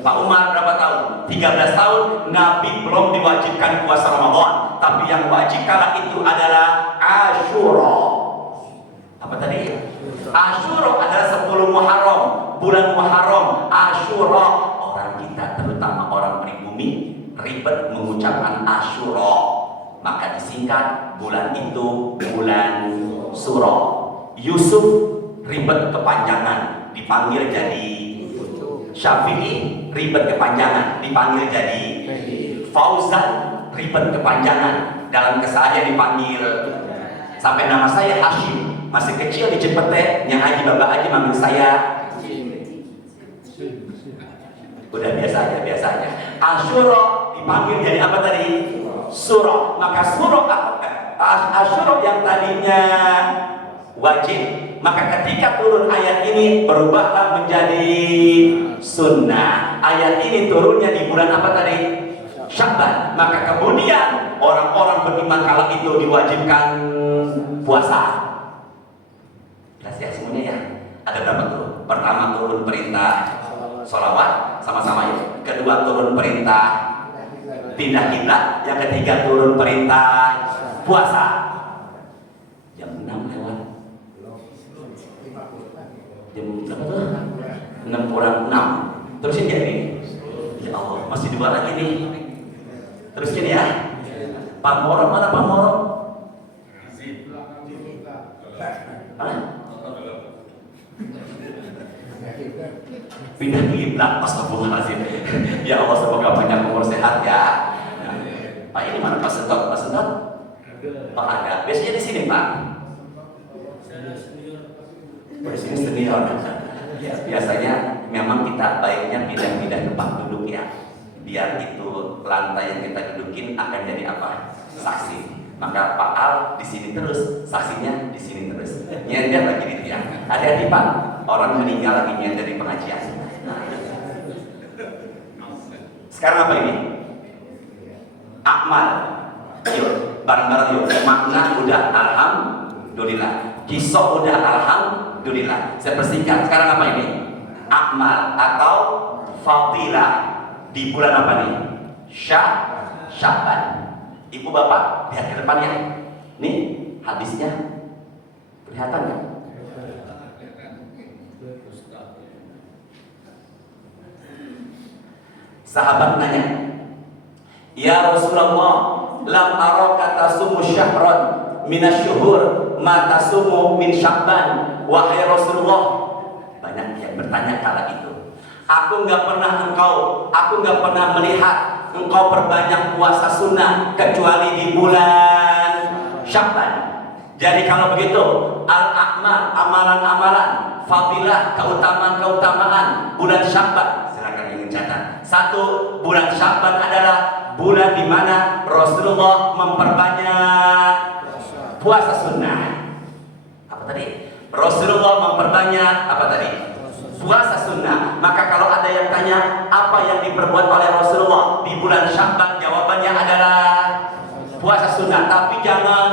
Pak Umar berapa tahun? 13 tahun. Nabi belum diwajibkan puasa Ramadan, tapi yang wajib kala itu adalah Asyura. Apa tadi? Asyura adalah 10 Muharram, bulan Muharram. Asyura, orang kita terutama orang pribumi ribet mengucapkan Asyura, maka disingkat bulan itu bulan Suro. Yusuf ribet kepanjangan, dipanggil jadi Syafi'i, ribet kepanjangan, dipanggil jadi Fauzan, ribet kepanjangan, dalam keseharian dipanggil. Sampai nama saya Hashim, masih kecil di Cipete, yang Haji Bapak Haji manggil saya udah biasa aja. Asyura dipanggil jadi apa tadi? Suro. Maka Asyura yang tadinya wajib, maka ketika turun ayat ini berubahlah menjadi sunnah. Ayat ini turunnya di bulan apa tadi? Sya'ban. Maka kemudian orang-orang beriman kala itu diwajibkan puasa. Jelas ya semuanya ya. Ada berapa turun? Pertama turun perintah sholawat, sama-sama ya. Kedua turun perintah pindah kiblat. Yang ketiga turun perintah puasa. Jam 6 lewat. Jam berapa tuh? 6 kurang 6. Terusin ya ini. Ya Allah, masih 2 lagi nih. Terusin ya. Pak Moro, mana Pak Moro? Pindah kiblat. Astagfirullahaladzim. Ya Allah, semoga banyak umur sehat ya. Nah, Pak ini mana Pak Sentot? Pak Sentot? Oh ada. Biasanya di sini Pak. Di sini senior. Ya, biasanya memang kita baiknya pindah-pindah tempat duduk ya, biar itu lantai yang kita dudukin akan jadi apa? Saksi. Maka Pak Al di sini terus, saksinya di sini terus. Nyender lagi gitu ya. Hati-hati Pak, orang meninggal lagi nyender di pengajian. Sekarang apa ini? Akmal. Yuk, bareng-bareng yuk. Makna udah alhamdulillah. Kisah udah alhamdulillah. Saya persingkat. Sekarang apa ini? Akmal atau fadilah di bulan apa nih? Sya'ban. Ibu bapak lihat ke depan ya. Nih hadisnya kelihatan ya? Sahabat nanya, ya Rasulullah, lam araka tasumu syahran minasyuhur ma tasumu min Sya'ban. Wahai Rasulullah, banyak yang bertanya kala itu, aku nggak pernah melihat engkau perbanyak puasa sunnah kecuali di bulan Sya'ban. Jadi kalau begitu, al-a'mal, amalan-amalan, fadilah, keutamaan bulan Sya'ban. Silakan ingin catat. 1, bulan Sya'ban adalah bulan di mana Rasulullah memperbanyak puasa sunnah. Apa tadi? Rasulullah memperbanyak apa tadi? Puasa sunnah. Maka kalau ada yang tanya apa yang diperbuat oleh Rasulullah di bulan Sya'ban, jawabannya adalah puasa sunnah. Tapi jangan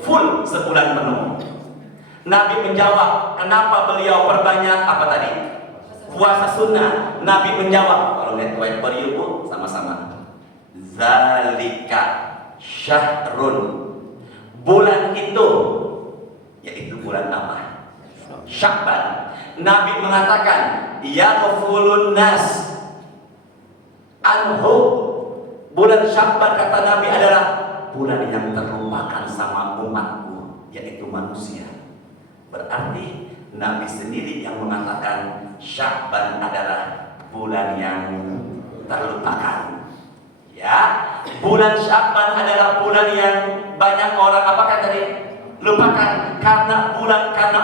full sebulan penuh. Nabi menjawab, kenapa beliau perbanyak apa tadi? Puasa sunnah. Nabi menjawab, kalau lihat whiteboard yuk sama-sama. Zalika syahrun. Bulan itu, yaitu bulan apa? Sya'ban. Nabi mengatakan, yaghfulun nas anhu. Bulan Sya'ban kata Nabi adalah bulan yang terlupakan sama umatku, yaitu manusia. Berarti Nabi sendiri yang mengatakan Sya'ban adalah bulan yang terlupakan. Ya, bulan Sya'ban adalah bulan yang banyak orang apakah tadi? Lupakan. Karena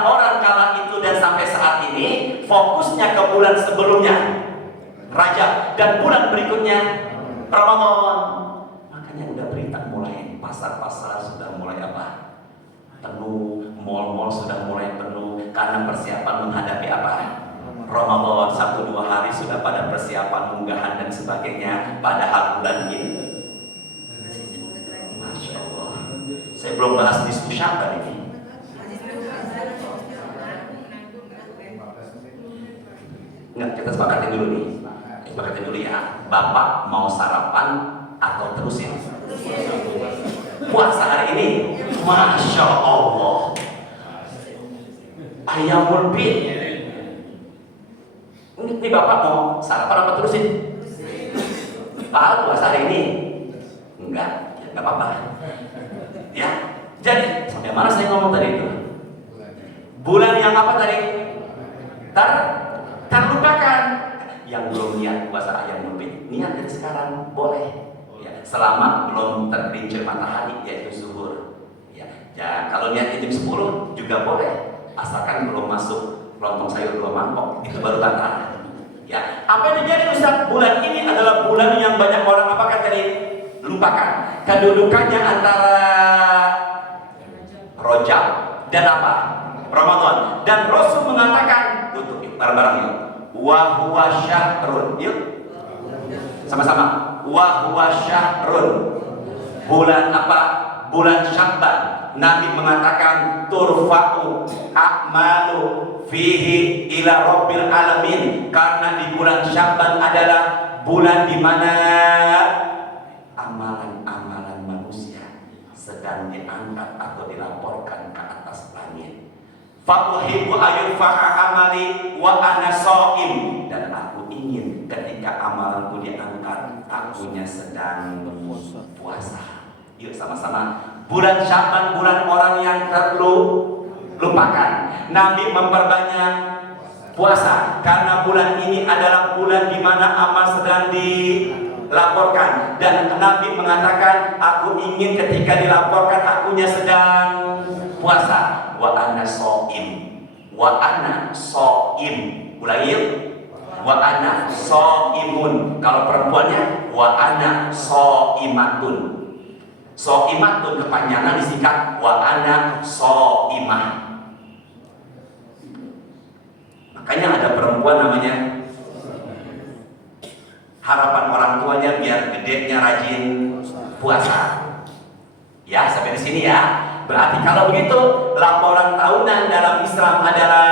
orang kala itu dan sampai saat ini fokusnya ke bulan sebelumnya Rajab dan bulan berikutnya Ramadan. Makanya udah berita mulai pasar-pasar sudah mulai apa? Penuh, mal-mal sudah mulai penuh karena persiapan menghadapi apa? Ramadan. 1-2 hari sudah pada persiapan unggahan dan sebagainya, padahal bulan ini. Masya Allah. Saya belum bahas nisfu Sya'ban ini. Enggak, kita sepakatin dulu nih. Sepakatin dulu ya. Bapak mau sarapan atau terusin puasa hari ini? Masya Allah. Ayamul bid. Ini bapak mau sarapan apa terusin? Pak puasa hari ini? Enggak, ya enggak apa-apa. Ya, jadi sampai mana saya ngomong tadi itu? Bulan yang apa tadi? Terlupakan. Yang belum niat puasa ayam lebih, niat dari sekarang boleh. Ya, selama belum tergelincir matahari yaitu zuhur. Ya, kalau niat jam 10 juga boleh, asalkan belum masuk lontong sayur 2 mangkok, itu baru tanda. Ya, apa yang terjadi Ustaz? Bulan ini adalah bulan yang banyak orang apakah tadi? Lupakan. Kedudukannya antara Rajab dan apa? Ramadan. Dan Rasul mengatakan, tutup yuk, bareng-bareng yuk. Wa huwa syahrun. Yuk. Sama-sama. Wa huwa syahrun. Bulan apa? Bulan Sya'ban. Nabi mengatakan turfa'u a'malu fihi ila rabbil alamin, karena di bulan Sya'ban adalah bulan di mana amalan-amalan manusia sedang diangkat atau dilaporkan ke atas langit. Fa'uhibbu ayurfa'a amali wa ana sha'im, dan aku ingin ketika amalanku diangkat akunya sedang berpuasa. Yuk sama-sama. Bulan Sya'ban bulan orang yang terlupakan. Nabi memperbanyak puasa karena bulan ini adalah bulan di mana amal sedang dilaporkan, dan Nabi mengatakan aku ingin ketika dilaporkan akunya sedang puasa. Wa ana sha'im. Wa ana sha'im. Ulangi yuk. Wa ana sha'imun. Kalau perempuannya wa ana sha'imatun. Sha'imatun kepanjangan disingkat wa ana sha'imah. Makanya ada perempuan namanya, harapan orang tuanya biar gedenya rajin puasa. Ya, sampai di sini ya. Berarti kalau begitu laporan tahunan dalam Islam adalah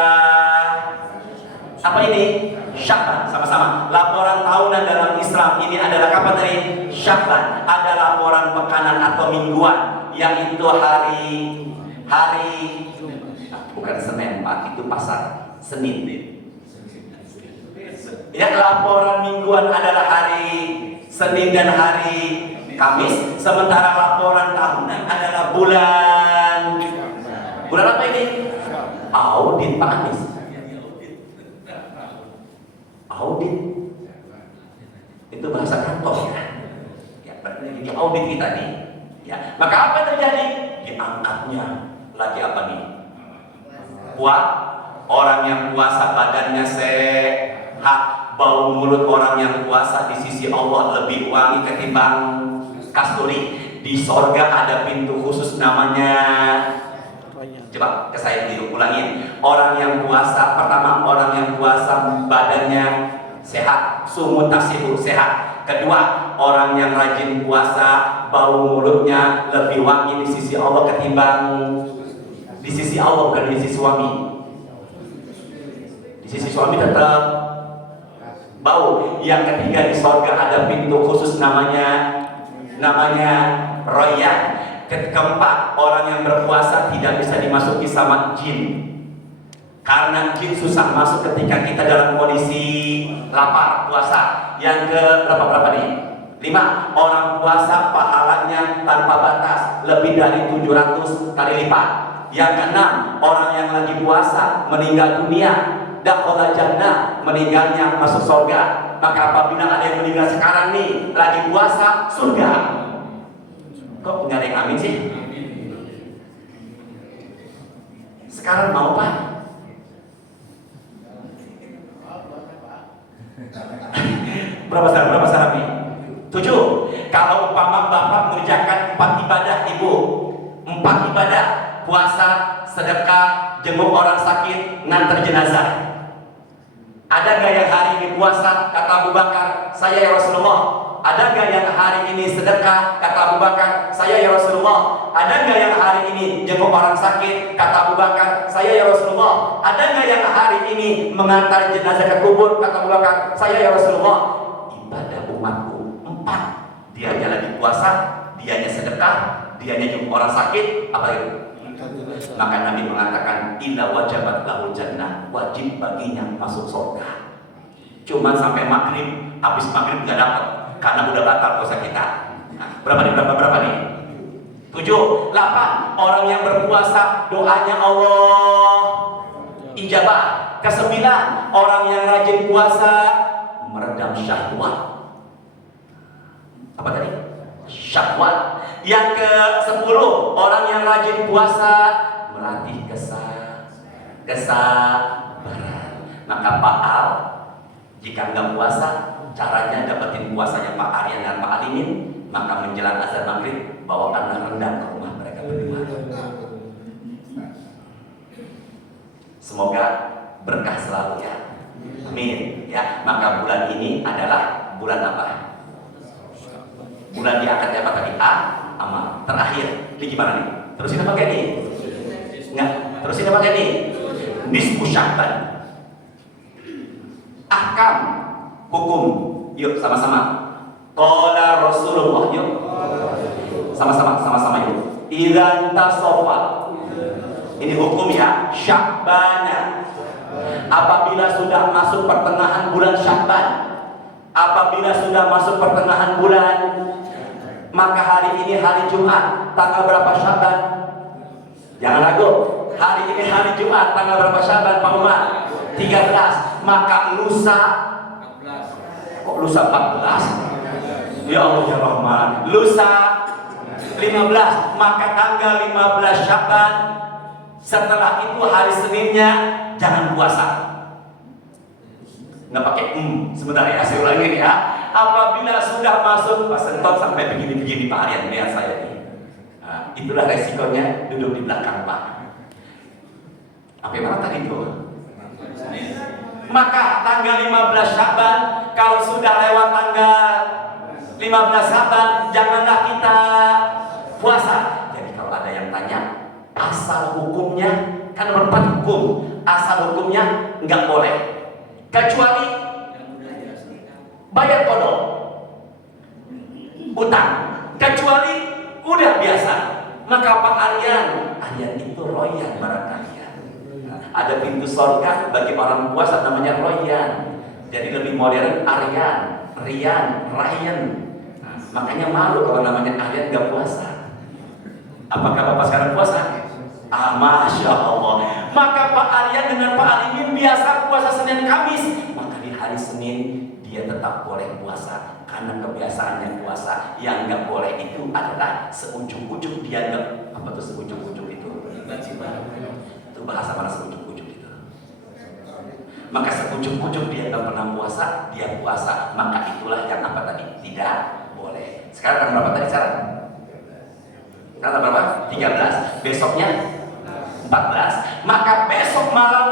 apa ini? Sya'ban. Sama-sama. Laporan tahunan dalam Islam ini adalah kapan tadi? Sya'ban. Ada laporan pekanan atau mingguan, yang itu hari bukan Senin Pak, itu pasar Senin. Ya, laporan mingguan adalah hari Senin dan hari Kamis, sementara laporan tahunan adalah bulan apa ini? Audit Pak Anies. Audit itu bahasa kantor ya. Ya, berarti audit kita nih. Ya, maka apa yang terjadi? Diangkatnya lagi apa nih? Orang yang puasa badannya sehat, bau mulut orang yang puasa di sisi Allah lebih wangi ketimbang kasturi. Di sorga ada pintu khusus namanya. Coba ke saya dulu ulangin. Orang yang puasa, pertama orang yang puasa badannya sehat, sumut tasihu sehat. Kedua, orang yang rajin puasa, bau mulutnya lebih wangi di sisi Allah ketimbang di sisi Allah, bukan di sisi suami. Di sisi suami tetap bau. Yang ketiga, di sorga ada pintu khusus namanya Royan. Keempat, orang yang berpuasa tidak bisa dimasuki sama jin, karena jin susah masuk ketika kita dalam kondisi lapar puasa. Yang ke berapa nih? 5, orang puasa pahalanya tanpa batas, lebih dari 700 kali lipat. Yang keenam, orang yang lagi puasa meninggal dunia, dakhala jannah, meninggalnya masuk surga. Maka apabila ada yang meninggal sekarang nih lagi puasa, surga. Kok nggak ada yang amin sih? Sekarang mau Pak? Berapa syarat nih? 7. Kalau umpama Bapak mengerjakan 4 ibadah Ibu, 4 ibadah, puasa, sedekah, jenguk orang sakit, nganter jenazah. Ada gak yang hari ini puasa? Kata Abu Bakar, saya ya Rasulullah. Ada gak yang hari ini sedekah? Kata Abu Bakar, saya ya Rasulullah. Ada gak yang hari ini jenguk orang sakit? Kata Abu Bakar, saya ya Rasulullah. Ada gak yang hari ini mengantar jenazah ke kubur? Kata Abu Bakar, saya ya Rasulullah. Ibadah umatku 4. Dianya lagi puasa, dianya sedekah, dianya jenguk orang sakit, apa itu? Maka Nabi mengatakan illa wajabat lahul jannah, wajib baginya masuk surga. Cuman sampai maghrib, habis maghrib nggak dapat karena udah batal puasa kita. Nah, berapa nih? 7, 8. Orang yang berpuasa doanya Allah ijabah. Ke-9, orang yang rajin puasa meredam syahwat. Apa tadi? Syahwat. Yang ke-10, orang yang rajin puasa melatih kesabaran. Maka Pak Al, jika nggak puasa, caranya dapetin puasanya Pak Aryan dan Pak Alimin, maka menjelang azan maghrib bawakanlah rendang ke rumah mereka berdua. Semoga berkah selalu ya. Amin. Ya, maka bulan ini adalah bulan apa? Bulan diangkat apa tadi? Amal. Terakhir, ini gimana nih? Terusin apa kayak nih? Enggak, terusin apa kayak nih? Nisfu Sya'ban. Ahkam, hukum. Yuk sama-sama. Qala Rasulullah, yuk. Sama-sama yuk. Idzan tasofa. Ini hukum ya, Sya'bana. Apabila sudah masuk pertengahan bulan Sya'ban, apabila sudah masuk pertengahan bulan, maka hari ini hari Jumat, tanggal berapa Sya'ban? Jangan ragu. Hari ini hari Jumat, tanggal berapa Sya'ban Pak Umar? 13. Maka lusa, kok lusa 14? Ya Allah ya Rahman. Lusa 15. Maka tanggal 15 Sya'ban, setelah itu hari Seninnya jangan puasa. Nggak pakai sebentar ya, saya ulangi ya. Apabila sudah masuk Pak Sentot sampai begini-begini Pak Aryan, lihat saya ini. Nah, itulah resikonya duduk di belakang Pak. Apa yang mana tadi itu? Maka tanggal 15 Sya'ban, kalau sudah lewat tanggal 15 Sya'ban, janganlah kita puasa. Jadi kalau ada yang tanya, asal hukumnya, kan nomor 4 hukum, asal hukumnya nggak boleh. Kecuali bayar kodok, utang, kecuali udah biasa. Maka Pak Aryan itu royan barangkali ya. Ada pintu surga bagi orang puasa namanya royan. Jadi lebih modern Aryan, Rian, Ryan. Makanya malu kalau namanya Aryan gak puasa. Apakah Bapak sekarang puasa? Masya Allah. Maka Pak Aryan dengan Pak Alimin biasa puasa Senin Kamis, maka di hari Senin dia tetap boleh puasa karena kebiasaannya puasa. Yang nggak boleh itu adalah seujung-ujung dia nggak, apa tuh seujung-ujung itu? Itu bahasa mana seujung-ujung itu? Maka seujung-ujung dia nggak pernah puasa, dia puasa, maka itulah yang apa tadi? Tidak boleh. Sekarang berapa tadi sekarang? Sekarang berapa? 13. Besoknya 14. Maka besok malam,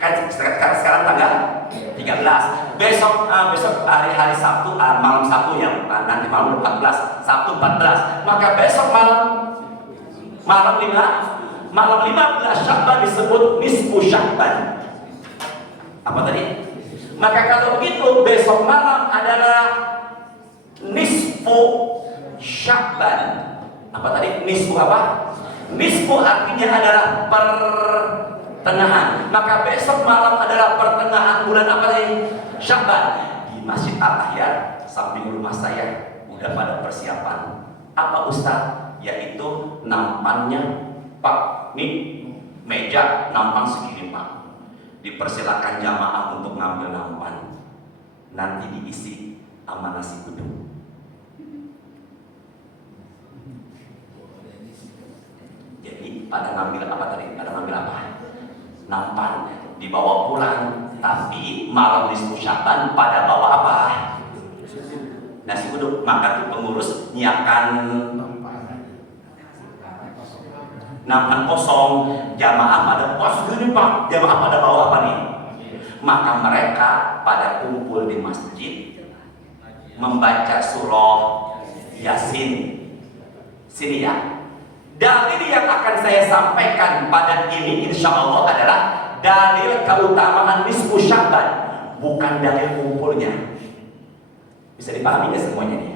kan sekarang tanggal 13. Besok hari Sabtu, malam Sabtu yang nanti malam 14, Sabtu 14. Maka besok malam 15 Sya'ban disebut nisfu Sya'ban. Apa tadi? Maka kalau begitu besok malam adalah nisfu Sya'ban. Apa tadi? Nisfu apa? Nisfu artinya adalah pertengahan. Maka besok malam adalah pertengahan bulan apa nih? Sya'ban. Di Masjid Al-Ahyar samping rumah saya udah pada persiapan. Apa Ustaz? yaitu nampannya Pak, nih meja nampan segini Pak, dipersilakan jamaah untuk ngambil nampan, nanti diisi sama nasi uduk. Jadi pada ngambil apa tadi? Pada ngambil apa? Nampan, dibawa pulang. Tapi malam nisfu Sya'ban pada bawa apa? Nasi uduk. Maka tuh pengurus nyiapkan nampan kosong, jamaah pada pos gini Pak, jamaah pada bawa apa nih? Maka mereka pada kumpul di masjid membaca surah Yasin. Sini ya. Dalil yang akan saya sampaikan pada ini insya Allah adalah dalil keutamaan nisfu Sya'ban, bukan dalil kumpulnya. Bisa dipahami nggak semuanya nih?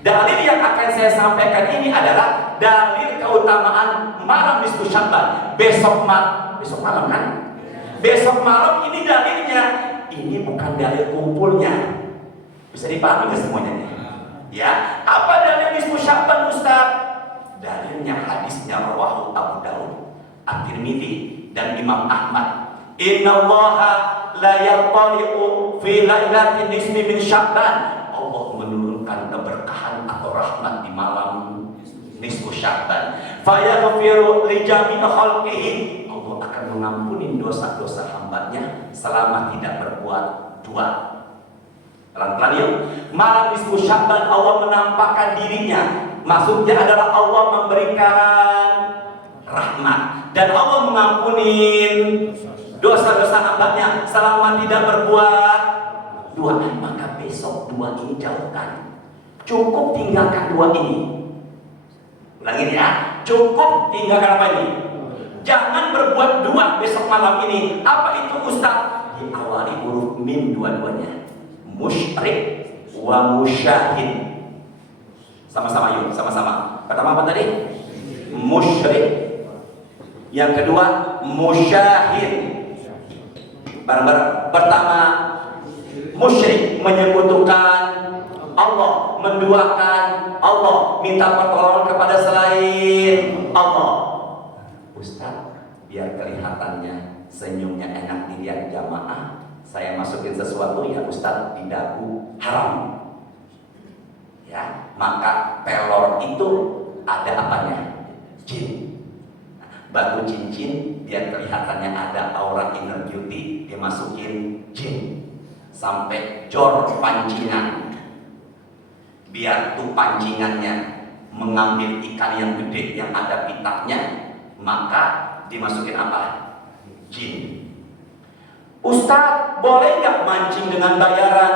Dalil yang akan saya sampaikan ini adalah dalil keutamaan malam nisfu Sya'ban. Besok malam kan? Besok malam ini dalilnya. Ini bukan dalil kumpulnya. Bisa dipahami nggak semuanya nih? Ya, apa dalil nisfu Sya'ban Ustaz? Dalilnya hadisnya rawahu Abu Daud, At-Tirmidzi dan Imam Ahmad. Innallaha la yattali'u fi lailatin nisfi min Sya'ban. Allah menurunkan keberkahan atau rahmat di malam nisfu Sya'ban. Fa yaghfiru li jami'i khalqihi. Allah akan mengampuni dosa-dosa hambanya selama tidak berbuat dosa. Pelan-pelan yuk. Malam nisfu Sya'ban Allah menampakkan dirinya. Maksudnya adalah Allah memberikan rahmat dan Allah mengampuni dosa-dosa hambanya selama tidak berbuat dua. Maka besok dua ini jauhkan. Cukup tinggalkan dua ini. Ulangin ya. Cukup tinggalkan apa ini? Jangan berbuat dua besok malam ini. Apa itu Ustaz? Diawali huruf mim dua-duanya. Musyrik wa musyahid. Sama-sama yuk, sama-sama. Pertama apa tadi? Musyrik. Yang kedua musyahid. Bareng-bareng. Pertama musyrik, menyekutukan Allah, menduakan Allah, minta pertolongan kepada selain Allah. Ustaz, biar kelihatannya senyumnya enak dilihat jamaah, saya masukin sesuatu ya Ustaz di dagu haram. Ya, maka pelor itu ada apanya? Jin. Batu cincin biar kelihatannya ada aura inner beauty, dimasukin jin. Sampai jor pancingan, biar tuh pancingannya mengambil ikan yang gede yang ada pitaknya, maka dimasukin apa? Jin. Ustaz, boleh nggak mancing dengan bayaran?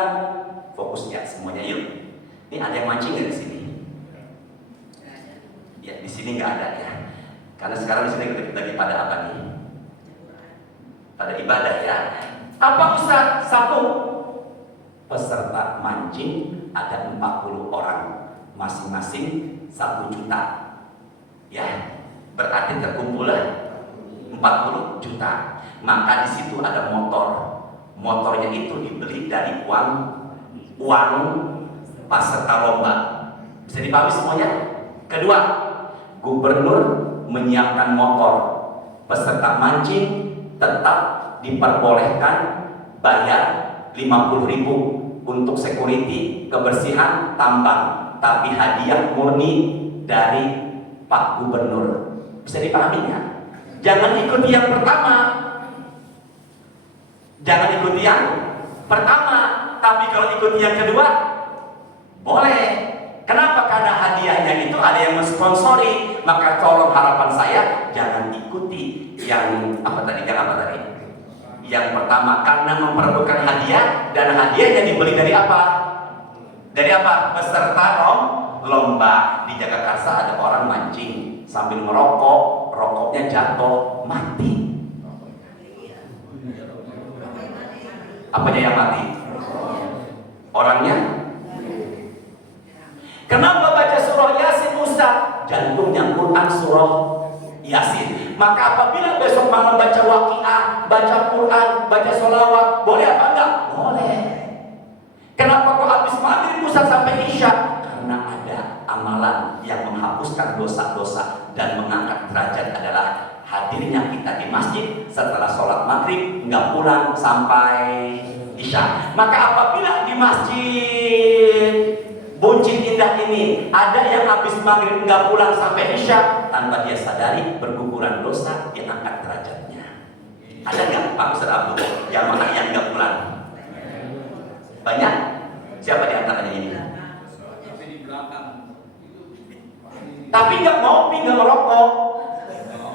Fokusnya semuanya yuk. Ini ada yang mancing nggak di sini? Ya, di sini nggak ada ya. Karena sekarang di sini kita lagi pada apa nih? Pada ibadah ya. Apa Ustaz? Satu, peserta mancing ada 40 orang, masing-masing 1 juta. Ya, berarti terkumpul 40 juta. Maka di situ ada motor. Motornya itu dibeli dari uang peserta lomba. Bisa dipahami semuanya? Kedua, gubernur menyiapkan motor. Peserta mancing tetap diperbolehkan bayar 50.000 untuk security, kebersihan tambang, tapi hadiah murni dari Pak Gubernur. Bisa dipahami ya? Jangan ikuti yang pertama. Jangan ikuti yang pertama, tapi kalau ikuti yang kedua boleh. Kenapa? Karena hadiahnya itu ada yang mensponsori. Maka tolong harapan saya jangan ikuti yang apa tadi? Yang pertama, karena memperebutkan hadiah, dan hadiahnya dibeli dari apa? Dari apa? Peserta lomba. Di Jagakarsa ada orang mancing sambil merokok, rokoknya jatuh, mati. Apanya yang mati? Orangnya. Kenapa baca surah Yasin Ustaz? Jantungnya Quran surah Yasin. Maka apabila besok malam baca Waqiah, baca Quran, baca sholawat, boleh apa enggak? Boleh. Kenapa kok habis maghrib Ustaz sampai Isya? Karena ada amalan amalan yang menghapuskan dosa-dosa dan mengangkat derajat adalah hadirnya kita di masjid setelah sholat maghrib nggak pulang sampai isya. Maka apabila di masjid Buncit Indah ini ada yang habis maghrib nggak pulang sampai isya, tanpa dia sadari berguguran dosa, dia angkat derajatnya. Ada nggak Pak Ustaz Abdul yang mana yang nggak pulang? Banyak? Siapa di antaranya ini? Tapi nggak ngopi, nggak ngerokok.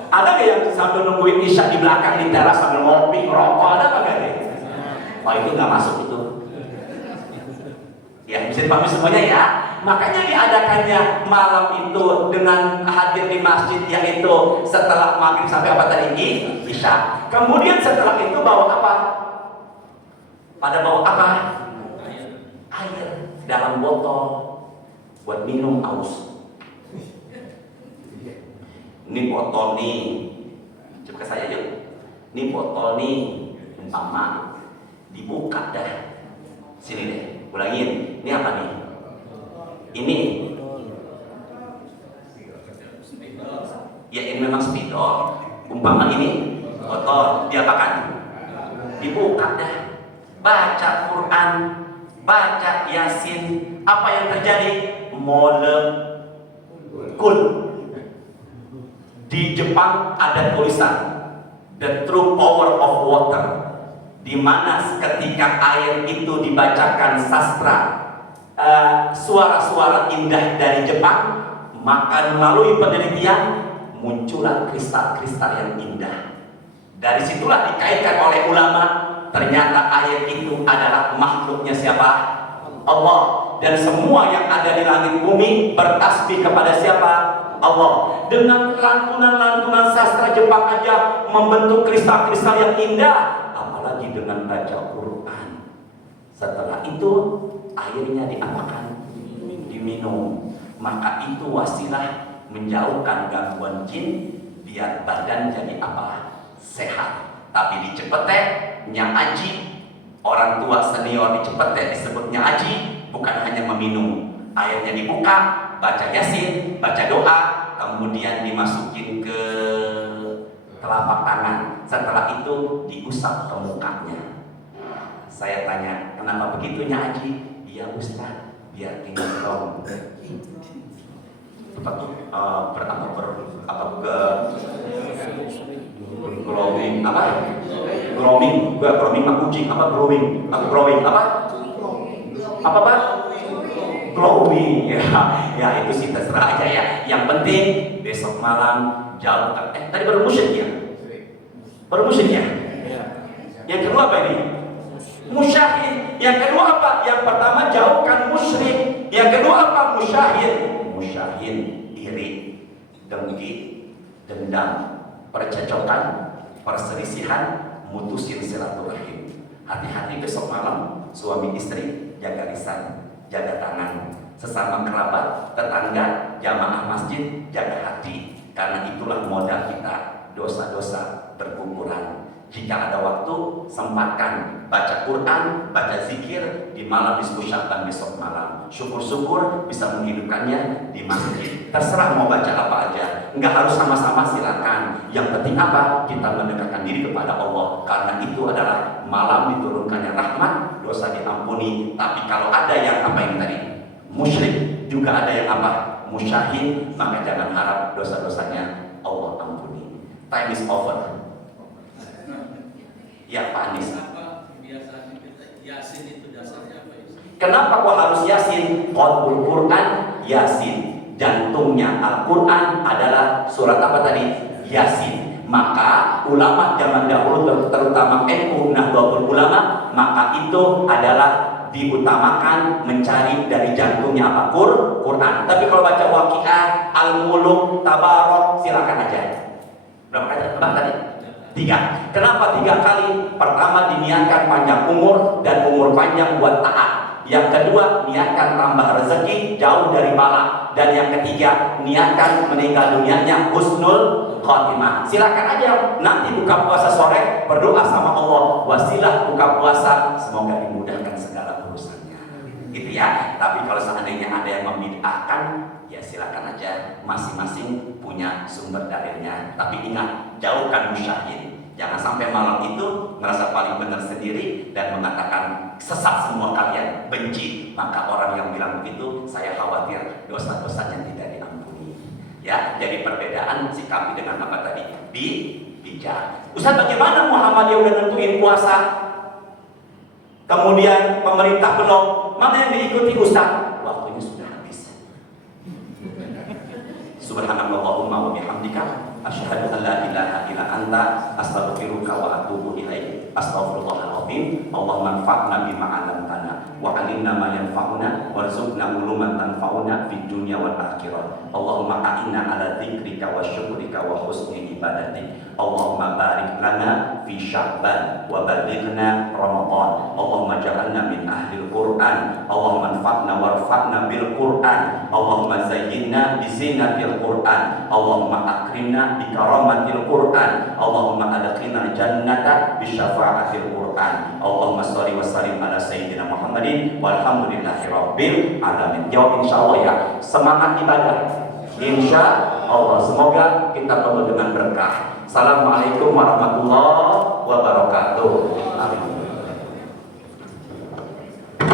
Ada nggak yang sambil nungguin isya di belakang di teras sambil ngopi, ngerokok? Ada apa nggak? Oh itu nggak masuk itu. Ya bisa dipahami semuanya ya. Makanya diadakannya malam itu dengan hadir di masjid, yaitu setelah maghrib sampai apa tadi? Isya. Kemudian setelah itu bawa apa? Pada bawa apa? Air dalam botol buat minum aus. Ini botol nih, coba ke saya yuk. Ini botol nih, umpama dibuka dah. Sini deh, ulangin. Ini apa nih? Ini. Ya ini memang spidol. Umpama ini botol, diapakan? Dibuka dah. Baca Quran, baca Yasin. Apa yang terjadi? Molekul. Di Jepang ada tulisan The True Power of Water, di mana ketika air itu dibacakan sastra, suara-suara indah dari Jepang, maka melalui penelitian muncullah kristal-kristal yang indah. Dari situlah dikaitkan oleh ulama, ternyata air itu adalah makhluknya siapa? Allah. Dan semua yang ada di langit bumi bertasbih kepada siapa? Allah. Dengan lantunan-lantunan sastra Jepang aja membentuk kristal-kristal yang indah, apalagi dengan baca Quran. Setelah itu airnya diapakan? Diminum. Maka itu wasilah menjauhkan gangguan jin, biar badan jadi apa? Sehat. Tapi di Cepete, Aji, orang tua senior di Cepete disebutnya Aji, bukan hanya meminum. Airnya dibuka, baca Yasin, baca doa, kemudian dimasukin ke telapak tangan. Setelah itu diusap ke mukanya. Saya tanya, kenapa begitu Aji? Iya Ustaz, biar tinggal dong. Glowing apa? Glowing, gua glowing mah kucing apa glowing? Apa glowing apa? Apa Pak? Glowing ya. Ya itu sih terserah aja ya. Yang penting besok malam jauhkan. Tadi baru musyrik ya? Baru musyrik ya? Yang kedua apa ini? Musyahid. Yang kedua apa? Yang pertama jauhkan musyrik. Yang kedua apa? Musyahid. Musyahid iri, dengki, dendam, percecokan, perselisihan, mutusin silaturahim. Hati-hati besok malam suami istri jaga lisan, jaga tangan, sesama kerabat, tetangga, jamaah masjid jaga hati. Karena itulah modal kita, dosa-dosa berguguran. Jika ada waktu, sempatkan baca Quran, baca zikir di malam nisfu Sya'ban besok malam. Syukur-syukur bisa menghidupkannya di masjid. Terserah mau baca apa aja, nggak harus sama-sama, silakan. Yang penting apa? Kita mendekatkan diri kepada Allah. Karena itu adalah malam diturunkannya rahmat, dosa diampuni. Tapi kalau ada yang apa ini tadi? Musyrik, juga ada yang apa? Musyahid, maka jangan harap dosa-dosanya Allah ampuni. Time is over. Ya Pak Anies. Kenapa biasanya Yasin itu dasarnya apa ya? Kenapa kok harus Yasin? Qalbul Quran Yasin. Jantungnya Al-Quran adalah surat apa tadi? Yasin. Maka ulama zaman dahulu, terutama NU Nahdlatul Ulama, maka itu adalah diutamakan mencari dari jantungnya apa? Quran. Tapi kalau baca Waqiah, Al-Muluk, Tabarok, silakan aja. Berapa kali? Berapa tadi? 3. Kenapa 3 kali? Pertama diniatkan panjang umur dan umur panjang buat taat. Yang kedua niatkan tambah rezeki jauh dari bala. Dan yang ketiga niatkan meninggal dunianya husnul khotimah. Silakan aja nanti buka puasa sore berdoa sama Allah, wasilah buka puasa semoga dimudahkan segala urusannya. Gitu ya. Tapi kalau seandainya ada yang membid'ahkan, ya silakan aja, masing-masing punya sumber dalilnya. Tapi ingat, jauhkan musyahid. Jangan sampai malam itu merasa paling benar sendiri dan mengatakan sesat semua kalian, benci. Maka orang yang bilang begitu, saya khawatir dosa-dosanya tidak diampuni. Ya, jadi perbedaan sikapi dengan apa tadi? Bijak. Ustaz, bagaimana Muhammadiyah udah nentuin puasa? Kemudian pemerintah belum, mana yang diikuti Ustaz? Waktunya sudah habis. Subhanallahumma wa bihamdika asyhadu an la ilaha illa anta astaghfiruka wa atubu ilaik. Astaghfirullahaladzim. Allahumma anfa'na bima 'allamtana wa 'allimna ma yanfa'una warzuqna uluman tanfa'una fid dunya wal akhirah. Allahumma a'inna 'ala dzikrika wa syukrika wa husni ibadatik. Allahumma barik lana fi Sya'ban wa ballighna Ramadan. Allahumma ja'alna min ahlil Qur'an. Allahumma anfa'na warfa'na bil Qur'an. Allahumma zayyinna bi zinatil Qur'an. Allahumma akrimna bi karamatil Qur'an. Allahumma adkhilna jannata bi syafa'atil Qur'an. Allahumma shalli wa sallim ala sayyidina Muhammadin walhamdulillahi rabbil alamin. Jawab insyaallah ya. Semangat ibadah. Insyaallah, semoga kita penuh dengan berkah. Assalamualaikum warahmatullahi wabarakatuh.